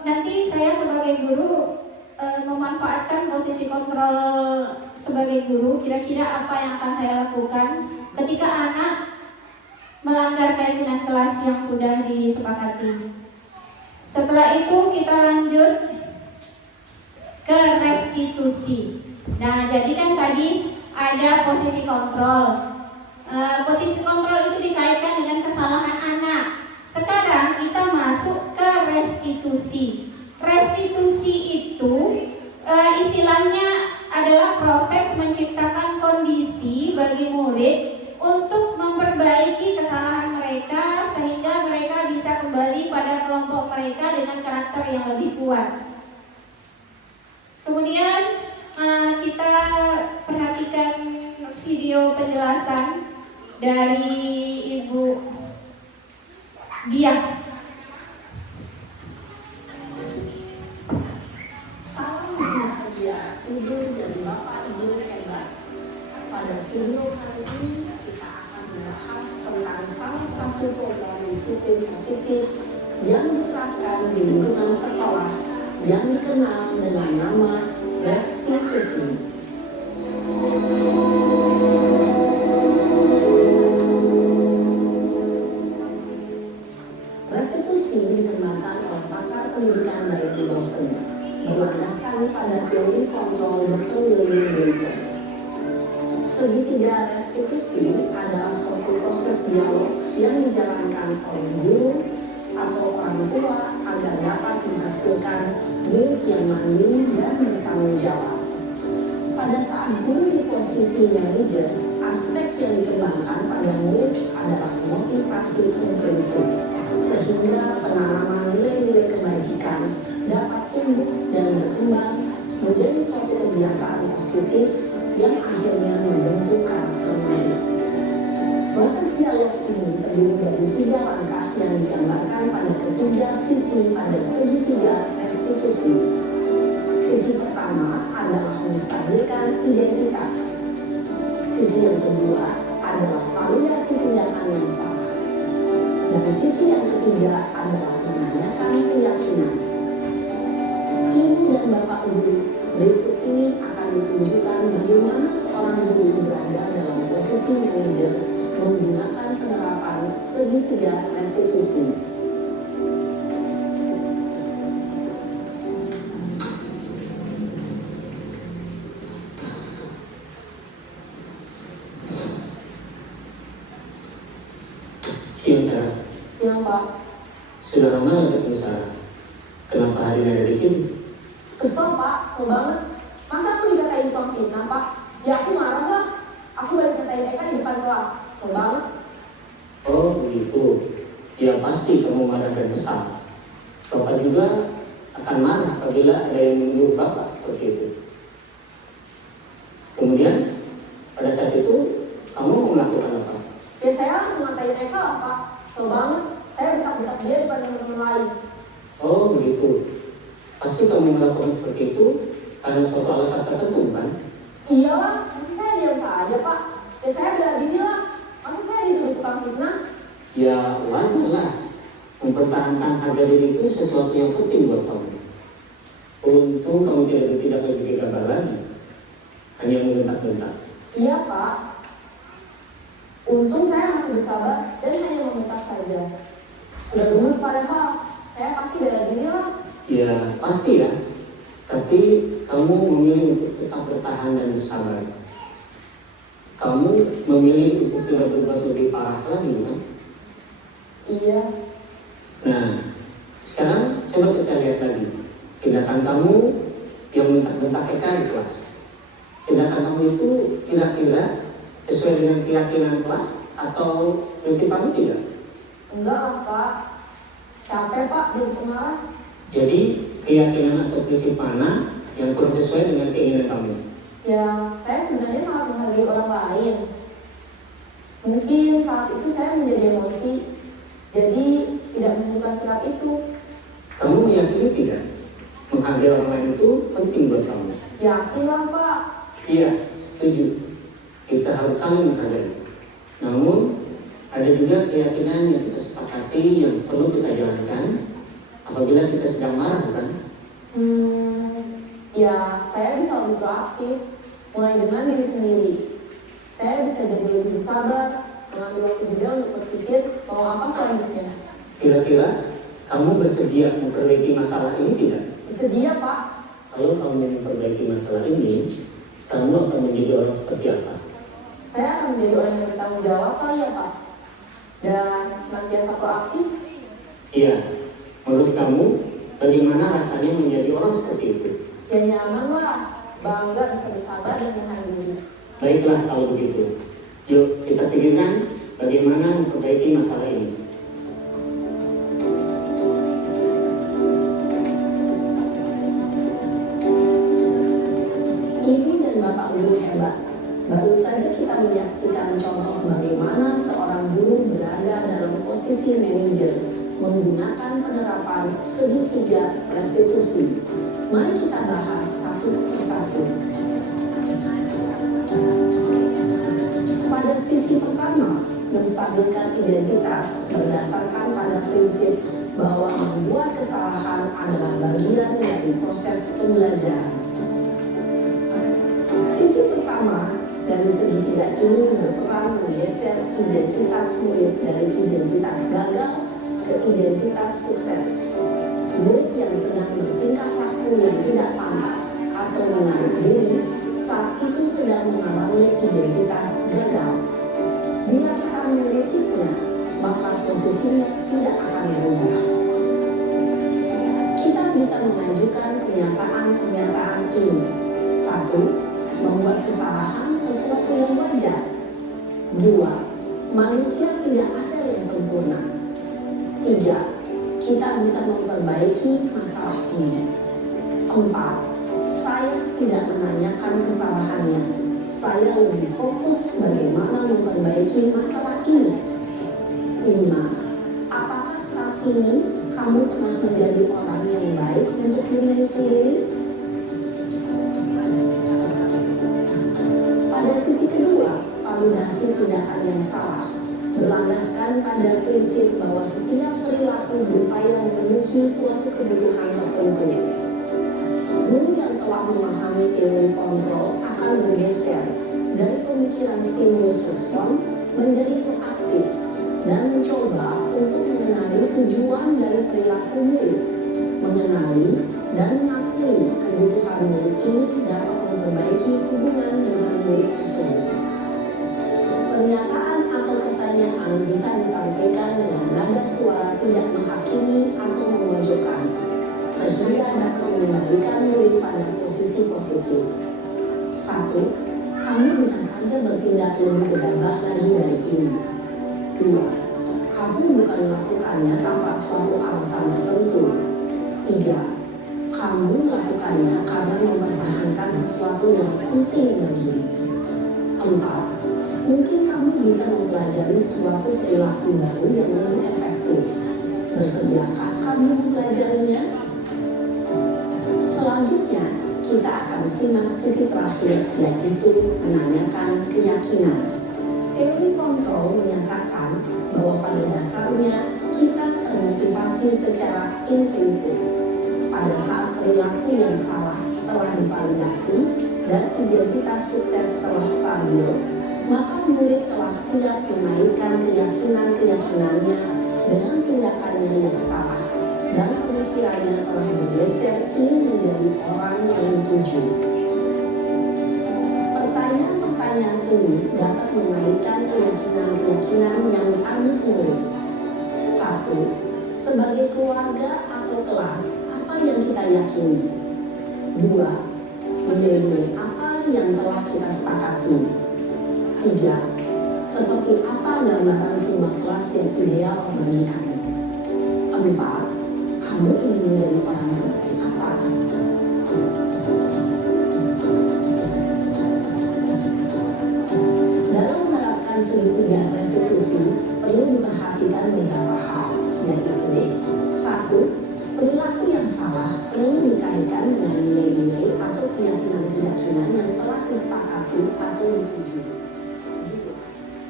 nanti saya sebagai guru memanfaatkan posisi kontrol sebagai guru, kira-kira apa yang akan saya lakukan ketika anak melanggar keyakinan kelas yang sudah disepakati. Setelah itu kita lanjut ke restitusi. Nah, jadi kan tadi ada posisi kontrol. Posisi kontrol itu dikaitkan dengan kesalahan anak. Sekarang kita masuk ke restitusi. Restitusi itu istilahnya adalah proses menciptakan kondisi bagi murid untuk memperbaiki kesalahan mereka sehingga mereka bisa kembali pada kelompok mereka dengan karakter yang lebih kuat. Kemudian kita perhatikan video penjelasan dari Ibu Diah. Salam bahagia Ibu dan Bapak Ibu hebat. Pada video kali ini kita akan membahas tentang salah satu program disiplin positif yang diterapkan di lingkungan sekolah yang dikenal dengan nama restitusi. Restitusi dikembangkan oleh pakar pendidikan dari dosen berlandaskan pada teori kontrol Dr. William Glasser. Segitiga restitusi adalah suatu proses dialog yang dijalankan oleh guru atau orang tua agar dapat menghasilkan murid yang mandiri dan bertanggung jawab. Pada saat guru di posisi manajer, aspek yang dikembangkan pada murid adalah motivasi intrinsik, sehingga penanaman nilai-nilai kebajikan dapat tumbuh dan berkembang menjadi suatu kebiasaan positif yang akhirnya membentuk karakter murid. Proses dialog ini terdiri dari 3 langkah yang digambarkan pada ketiga sisi pada segitiga restitusi. Sisi pertama adalah menstabilkan identitas. Sisi yang kedua adalah validasi tindakan yang salah. Dan sisi yang ketiga adalah menanyakan keyakinan. Ibu dan Bapak Guru, berikut ini akan ditunjukkan bagaimana seorang guru berada dalam posisi manajer menggunakan penerapan segitiga restitusi. Siang, Sarah. Siang, Pak. Sudah lama nggak ketemu Sarah. Kenapa hari ini ada di sini? Kesel, Pak. Kesel banget. Masa aku dikatain tukang fitnah, Pak? Ya aku marah lah. Aku balik katain Eka di depan kelas. Kesel banget. Oh begitu. Ya pasti kamu marah dan kesal. Bapak juga akan marah apabila ada yang menuduh Bapak seperti itu. Kemudian pada saat itu kamu melakukan apa? Ya saya langsung ngatain Eka lah, Pak. Kesel banget. Saya betak-betak dia depan teman-teman lain. Oh begitu. Pasti kamu melakukan seperti itu karena suatu alasan tertentu, kan? Iyalah, masa saya diam saja, Pak? Ya saya bela diri lah. Masa saya dituduh tukang fitnah? Ya wajar lah. Mempertahankan harga diri itu sesuatu yang penting buat kamu. Untung kamu tidak bertindak lebih gegabah lagi, hanya membentak-bentak. Iya, Pak. Untung saya masih bersabar dan hanya membentak saja. Sudah gemes padahal, saya pasti bela diri lah. Ya pasti ya. Tapi kamu memilih untuk tetap bertahan dan bersabar. Kamu memilih untuk tidak berbuat lebih parah lagi, kan? Iya. Nah, sekarang coba kita lihat lagi tindakan kamu yang bentak-bentak Eka di kelas. Tindakan kamu itu kira-kira sesuai dengan keyakinan kelas atau prinsip kamu tidak? Enggak lah, Pak. Capek, Pak, jadi pemarah. Jadi keyakinan atau prinsip mana yang kurang sesuai dengan keinginan kamu? Ya, saya sebenarnya sangat menghargai orang lain. Mungkin saat itu saya menjadi emosi, jadi tidak menunjukkan sikap itu. Kamu meyakini tidak menghargai orang lain itu penting buat kamu? Yakin lah, Pak. Iya, setuju. Kita harus saling menghargai. Namun ada juga keyakinan yang kita sepakati yang perlu kita jalankan apabila kita sedang marah, kan? Ya, saya bisa lebih proaktif, mulai dengan diri sendiri. Saya bisa jadi lebih sabar, mengambil waktu jeda untuk berpikir mau apa selanjutnya. Kira-kira kamu bersedia memperbaiki masalah ini tidak? Bersedia, Pak. Kalau kamu memperbaiki masalah ini, kamu akan menjadi orang seperti apa? Saya akan menjadi orang yang bertanggung jawab kali ya, Pak. Dan senantiasa proaktif. Iya, menurut kamu bagaimana rasanya menjadi orang seperti itu? Ya nyaman lah, bangga bisa bersabar dan menahan diri. Baiklah kalau begitu. Yuk kita pikirkan bagaimana memperbaiki masalah ini. Ibu dan Bapak guru hebat. Baru saja kita menyaksikan contoh bagaimana seorang guru berada dalam posisi manajer menggunakan penerapan segitiga restitusi. Mari kita bahas satu persatu. Pada sisi pertama, menstabilkan identitas berdasarkan pada prinsip bahwa membuat kesalahan adalah bagian dari proses pembelajaran. Sisi pertama dari segitiga ini berperan menggeser identitas murid dari identitas gagal ke identitas sukses. Murid yang sedang bertingkah laku yang tidak pantas atau menarik diri saat itu sedang mengalami identitas gagal. Bila kita mengkritiknya, maka posisinya tidak akan berubah. Kita bisa mengajukan pernyataan-pernyataan ini. 1. Membuat kesalahan sesuatu yang wajar. 2. Manusia tidak ada yang sempurna. 3. Kita bisa memperbaiki masalah ini. 4. Saya tidak menanyakan kesalahannya. Saya lebih fokus bagaimana memperbaiki masalah ini. 5. Apakah saat ini kamu telah menjadi orang yang baik untuk dirimu sendiri? Pada sisi kedua, validasi tindakan yang salah berlandaskan pada prinsip bahwa setiap perilaku berupaya memenuhi suatu kebutuhan tertentu. Guru yang telah memahami teori kontrol akan bergeser dari pemikiran stimulus respon menjadi proaktif dan mencoba untuk mengenali tujuan dari perilaku murid, mengenali dan mengakui kebutuhan murid ini dapat memperbaiki hubungan dengan murid tersebut. Pernyataan atau pertanyaan bisa disampaikan dengan nada suara tidak menghakimi atau memojokkan, sehingga dapat mengembalikan murid pada posisi positif. 1. Kamu bisa saja bertindak lebih gegabah lagi dari ini. 2. Kamu bukan melakukannya tanpa suatu alasan tertentu. 3. Kamu melakukannya karena mempertahankan sesuatu yang penting bagi. 4. Mungkin kamu bisa mempelajari suatu perilaku baru yang lebih efektif. Bersediakah kamu mempelajarinya? Selanjutnya, kita akan simak sisi terakhir, yaitu menanyakan keyakinan. Teori kontrol menyatakan bahwa pada dasarnya kita termotivasi secara intrinsik. Pada saat perilaku yang salah telah divalidasi dan identitas sukses telah stabil, maka murid telah siap menaikkan keyakinan-keyakinannya dengan tindakannya yang salah dan pemikirannya telah bergeser ingin menjadi orang yang dituju. Pertanyaan-pertanyaan ini dapat menaikkan keyakinan-keyakinan yang diambil murid. 1. Sebagai keluarga atau kelas, apa yang kita yakini? 2. Nilai-nilai apa yang telah kita sepakati? 3. Seperti apa gambaran sebuah kelas yang ideal bagi kamu? 4. Kamu ingin menjadi orang seperti apa? Dalam menerapkan segitiga restitusi, perlu diperhatikan beberapa hal, yaitu 1. Perilaku yang salah perlu dikaitkan dengan nilai-nilai atau keyakinan-keyakinan yang telah disepakati atau dituju.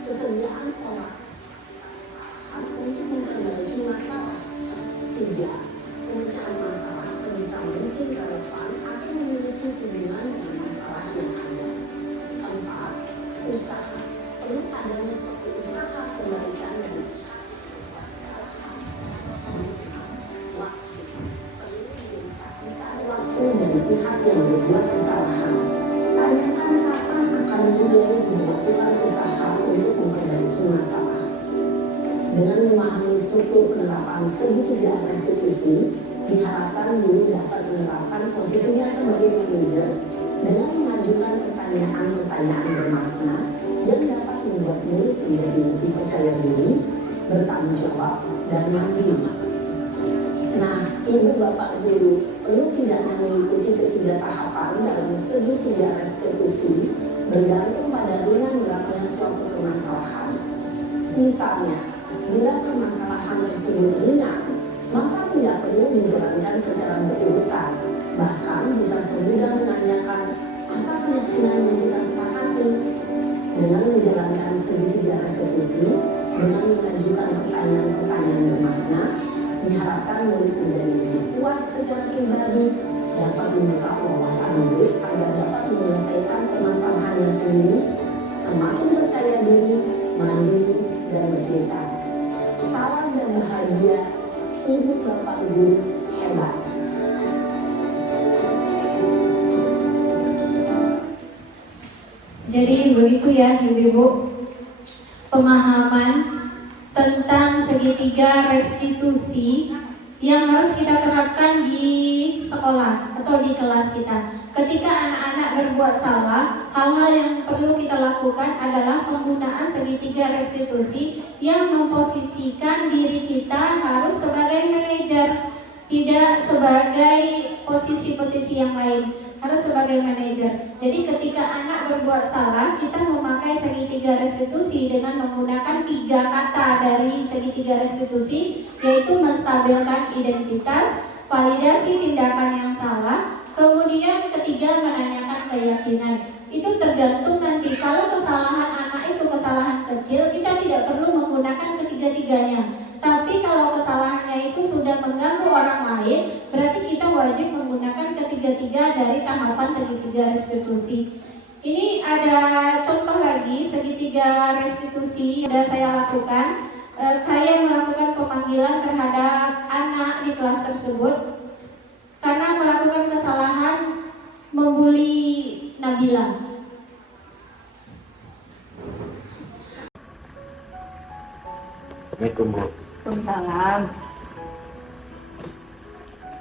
Kesediaan orang kesalahan untuk memperbaiki masalah. 3. Pemecahan masalah sebisa mungkin usaha, perlu adanya suatu usaha kebaikan dan kesalahan. Waktu perlu didedikasikan waktu dari pihak yang berbuat kesalahan. Tanyakan kapan akan mulai melakukan usaha untuk memperbaiki masalah. Dengan memahami struktur penerapan segitiga restitusi, diharapkan guru dapat menerapkan posisinya sebagai manajer dengan mengajukan pertanyaan-pertanyaan bermakna yang dapat membuat murid menjadi lebih percaya diri, bertanggung jawab, dan mandiri. Nah, ibu bapak guru perlu tidaknya mengikuti ketiga tahapan dalam segitiga restitusi bergantung pada ringan beratnya suatu permasalahan. Misalnya, bila permasalahan tersebut ringan, maka tidak perlu dijalankan secara berurutan. Bahkan bisa semudah menanyakan apa keyakinan yang kita sepakati. Dengan menjalankan segitiga restitusi, dengan mengajukan pertanyaan-pertanyaan bermakna, diharapkan murid menjadi lebih kuat secara pribadi, dapat membuka wawasan murid agar dapat menyelesaikan permasalahannya sendiri, semakin percaya diri, mandiri, dan merdeka. Salam dan bahagia, ibu bapak guru hebat. Jadi begitu ya ibu-ibu, pemahaman tentang segitiga restitusi yang harus kita terapkan di sekolah atau di kelas kita. Ketika anak-anak berbuat salah, hal-hal yang perlu kita lakukan adalah penggunaan segitiga restitusi yang memposisikan diri kita harus sebagai manajer, tidak sebagai posisi-posisi yang lain. Harus sebagai manajer. Jadi ketika anak berbuat salah, kita memakai segitiga restitusi dengan menggunakan 3 kata dari segitiga restitusi, yaitu menstabilkan identitas, validasi tindakan yang salah, kemudian ketiga menanyakan keyakinan. Itu tergantung nanti. Kalau kesalahan anak itu kesalahan kecil, kita tidak perlu menggunakan ketiga-tiganya. Tapi kalau kesalahannya itu sudah mengganggu orang lain, berarti kita wajib menggunakan ketiga-tiga dari tahapan segitiga restitusi. Ini ada contoh lagi segitiga restitusi yang sudah saya lakukan. Saya melakukan pemanggilan terhadap anak di kelas tersebut karena melakukan kesalahan membuli Nabila. Assalamualaikum Bu. Waalaikumsalam.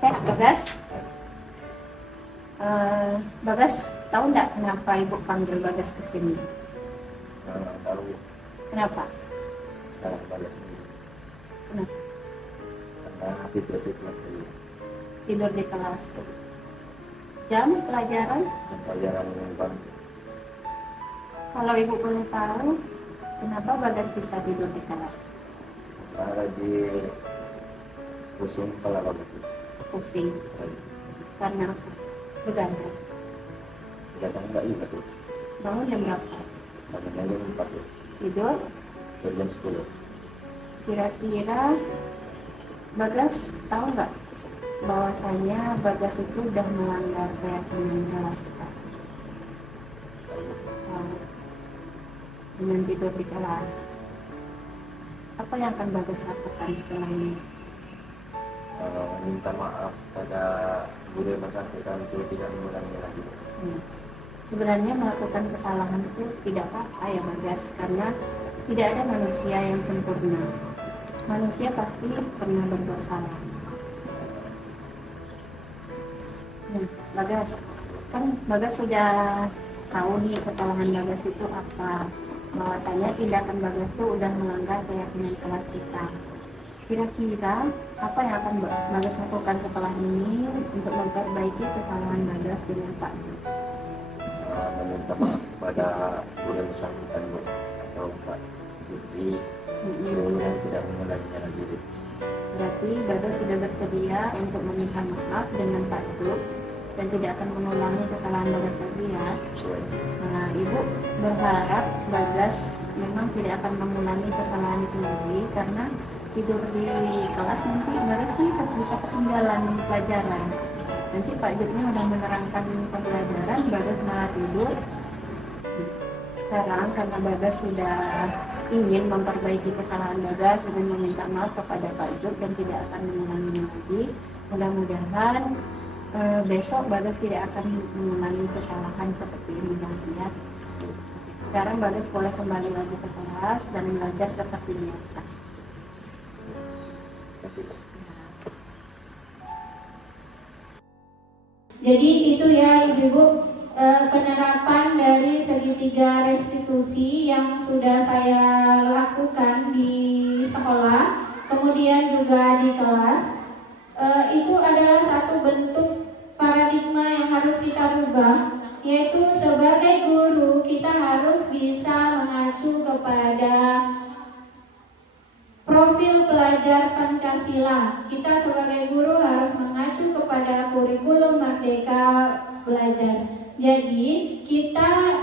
Saya Bagas. Bagas, tahu nggak kenapa Ibu panggil Bagas ke sini? Tahu Kenapa? sekarang pada sendiri. Kenapa? Karena habis itu kelas dulu. Tidur di kelas. Jam pelajaran? Dan pelajaran yang baru. Kalau Ibu boleh tahu, kenapa Bagas bisa tidur di kelas? Karena lagi pusing kepala bagus. Pusing. Karena apa? Begadang. Datang enggak juga tuh. Bangun jam berapa? Bangunnya jam 4 tuh. Tidur? Jam 10. Kira-kira Bagas tahu nggak bahwasanya Bagas itu udah melanggar keyakinan kelas kita? Tahu. Dengan tidur di kelas, apa yang akan Bagas lakukan setelah ini? Minta maaf pada guru yang bersangkutan itu tidak mengulangi lagi. Sebenarnya melakukan kesalahan itu tidak apa-apa ya Bagas, karena tidak ada manusia yang sempurna. Manusia pasti pernah berbuat salah. Bagas, kan Bagas sudah tahu nih kesalahan Bagas itu apa. Bahwasanya tindakan Bagas itu udah melanggar keyakinan kelas kita. Kira-kira apa yang akan Bagas lakukan setelah ini untuk memperbaiki kesalahan Bagas dengan Pak Ju? Meminta maaf pada guru yang bersangkutan Bu atau Pak Jupri sehingga tidak mengulanginya lagi. Berarti Bagas sudah bersedia untuk meminta maaf dengan Pak Ju dan tidak akan mengulangi kesalahan Bagas lagi ya. Nah, Ibu berharap Bagas memang tidak akan mengulangi kesalahan itu lagi, karena tidur di kelas nanti Bagas bisa ketinggalan pelajaran. Nanti Pak Jutnya udah menerangkan pembelajaran, Bagas malah tidur. sekarang karena Bagas sudah ingin memperbaiki kesalahan Bagas dengan meminta maaf kepada Pak Zuk dan tidak akan mengulangi lagi. Mudah-mudahan besok Bagas tidak akan mengulangi kesalahan seperti ini lagi ya. Sekarang Bagas boleh kembali lagi ke kelas dan belajar seperti biasa. Jadi itu ya Ibu-Ibu penerapan dari segitiga restitusi yang sudah saya lakukan di sekolah, kemudian juga di kelas. Itu adalah satu bentuk paradigma yang harus kita rubah, yaitu sebagai guru kita harus bisa mengacu kepada profil pelajar Pancasila. Kita sebagai guru harus mengacu kepada kurikulum Merdeka Belajar. Jadi kita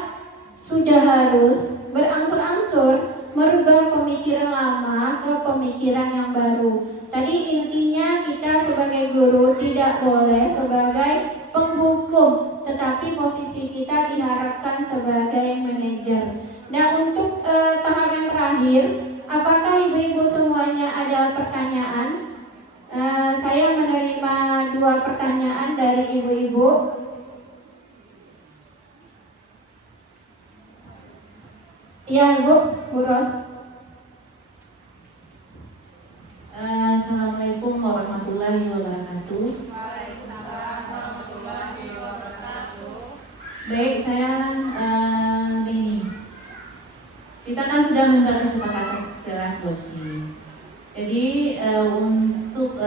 sudah harus berangsur-angsur merubah pemikiran lama ke pemikiran yang baru. Tadi intinya kita sebagai guru tidak boleh sebagai penghukum, tetapi posisi kita diharapkan sebagai manajer. Nah, untuk tahap yang terakhir, apakah ibu-ibu semuanya ada pertanyaan? Saya menerima 2 pertanyaan dari ibu-ibu. Iya, Bu Ros. Assalamualaikum warahmatullahi wabarakatuh. Baik, saya begini. Kita kan sudah membuat kesepakatan kelas bosi. Jadi untuk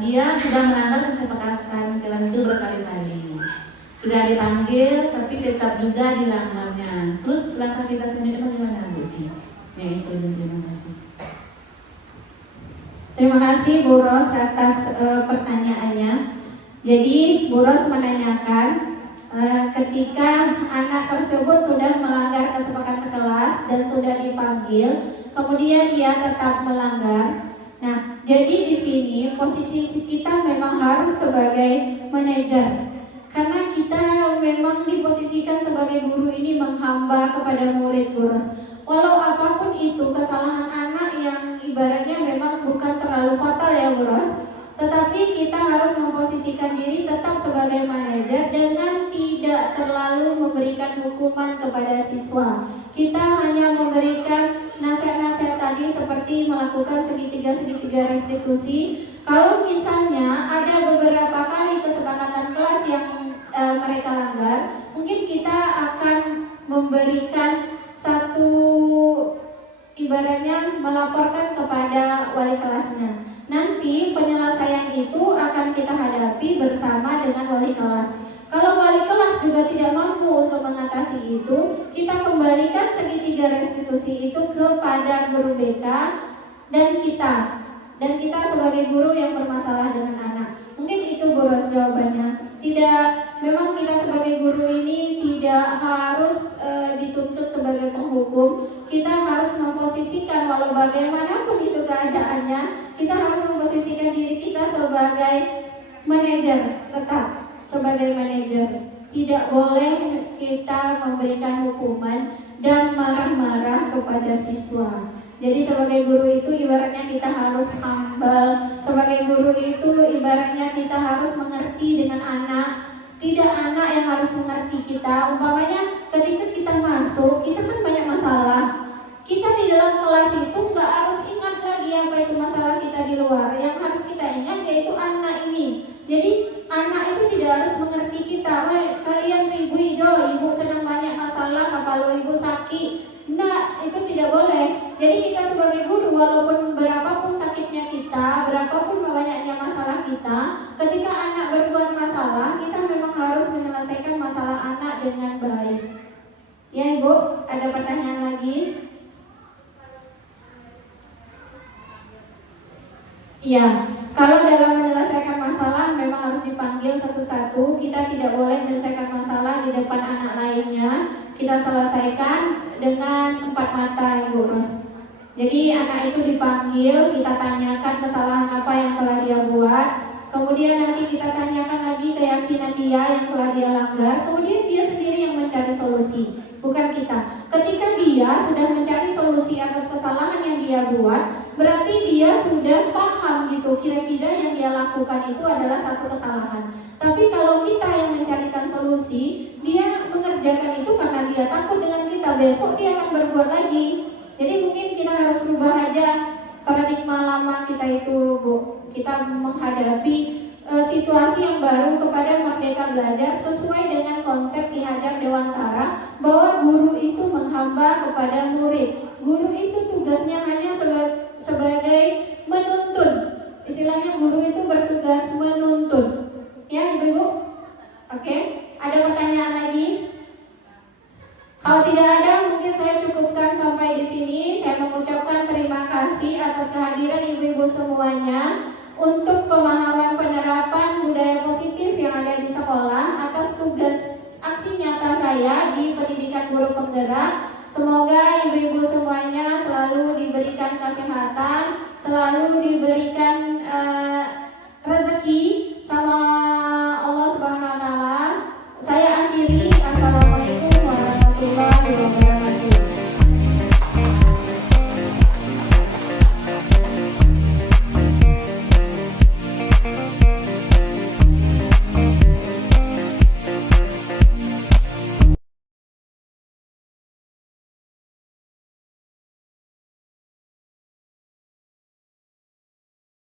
dia sudah melanggar kesepakatan kelas itu berkali-kali. Sudah dipanggil tapi tetap juga dilanggarnya. Terus langkah kita sendiri bagaimana Bu sih? Ya itu, terima kasih. Terima kasih Bu Ros atas pertanyaannya. Jadi Bu Ros menanyakan ketika anak tersebut sudah melanggar kesepakatan kelas dan sudah dipanggil, kemudian dia tetap melanggar. Nah, jadi di sini posisi kita memang harus sebagai manajer. Karena kita memang diposisikan sebagai guru ini menghamba kepada murid Bu Ros. Walau apapun itu kesalahan anak yang ibaratnya memang bukan terlalu fatal ya Bu Ros, tetapi kita harus memposisikan diri tetap sebagai manajer dengan tidak terlalu memberikan hukuman kepada siswa. Kita hanya memberikan nasihat-nasihat tadi seperti melakukan segitiga restitusi. Kalau misalnya ada beberapa kali kesepakatan kelas yang mereka langgar, mungkin kita akan memberikan satu ibaratnya melaporkan kepada wali kelasnya. Nanti penyelesaian itu akan kita hadapi bersama dengan wali kelas. Kalau wali kelas juga tidak mampu untuk mengatasi itu, kita kembalikan segitiga restitusi itu kepada guru BK dan kita sebagai guru yang bermasalah dengan anak. Mungkin itu Bu Ros jawabannya. Memang kita sebagai guru ini tidak harus dituntut sebagai penghukum. Kita harus memposisikan walau bagaimanapun itu keadaannya, kita harus memposisikan diri kita sebagai manajer, tetap sebagai manajer. Tidak boleh kita memberikan hukuman dan marah-marah kepada siswa. Jadi sebagai guru itu ibaratnya kita harus humble. Sebagai guru itu ibaratnya kita harus mengerti dengan anak. Tidak anak yang harus mengerti kita. Umpamanya ketika kita masuk, kita kan banyak masalah. Kita di dalam kelas itu nggak harus ingat lagi apa itu masalah kita di luar. Yang harus kita ingat yaitu anak ini. Jadi anak itu tidak harus mengerti kita. Wah, kalian ibu hijau, ibu sedang banyak masalah, kalau ibu sakit. Nah, itu tidak boleh. Jadi kita sebagai guru, walaupun berapapun sakitnya kita, berapapun banyaknya masalah kita, ketika anak berbuat masalah, kita memang harus menyelesaikan masalah anak dengan baik. Ya Ibu, ada pertanyaan lagi? Ya, kalau dalam menyelesaikan masalah memang harus dipanggil satu-satu. Kita tidak boleh menyelesaikan masalah di depan anak lainnya. Kita selesaikan dengan 4 mata Ibu Ros. Jadi anak itu dipanggil, kita tanyakan kesalahan apa yang telah dia buat. Kemudian nanti kita tanyakan lagi keyakinan dia yang telah dia langgar. Kemudian dia sendiri mencari solusi, bukan kita. Ketika dia sudah mencari solusi atas kesalahan yang dia buat, berarti dia sudah paham gitu, kira-kira yang dia lakukan itu adalah satu kesalahan. Tapi kalau kita yang mencarikan solusi, dia mengerjakan itu karena dia takut dengan kita, besok dia akan berbuat lagi. Jadi mungkin kita harus rubah aja paradigma lama kita itu, Bu. Kita menghadapi situasi yang baru kepada Merdeka Belajar sesuai dengan konsep Ki Hajar Dewantara bahwa guru itu menghamba kepada murid. Guru itu tugasnya hanya sebagai menuntun. Istilahnya guru itu bertugas menuntun. Ya, Ibu-ibu? Oke, ada pertanyaan lagi? Kalau tidak ada, mungkin saya cukupkan sampai di sini. Saya mengucapkan terima kasih atas kehadiran ibu-ibu semuanya untuk pemahaman penerapan budaya positif yang ada di sekolah atas tugas aksi nyata saya di pendidikan guru penggerak. Semoga ibu-ibu semuanya selalu diberikan kesehatan, selalu diberikan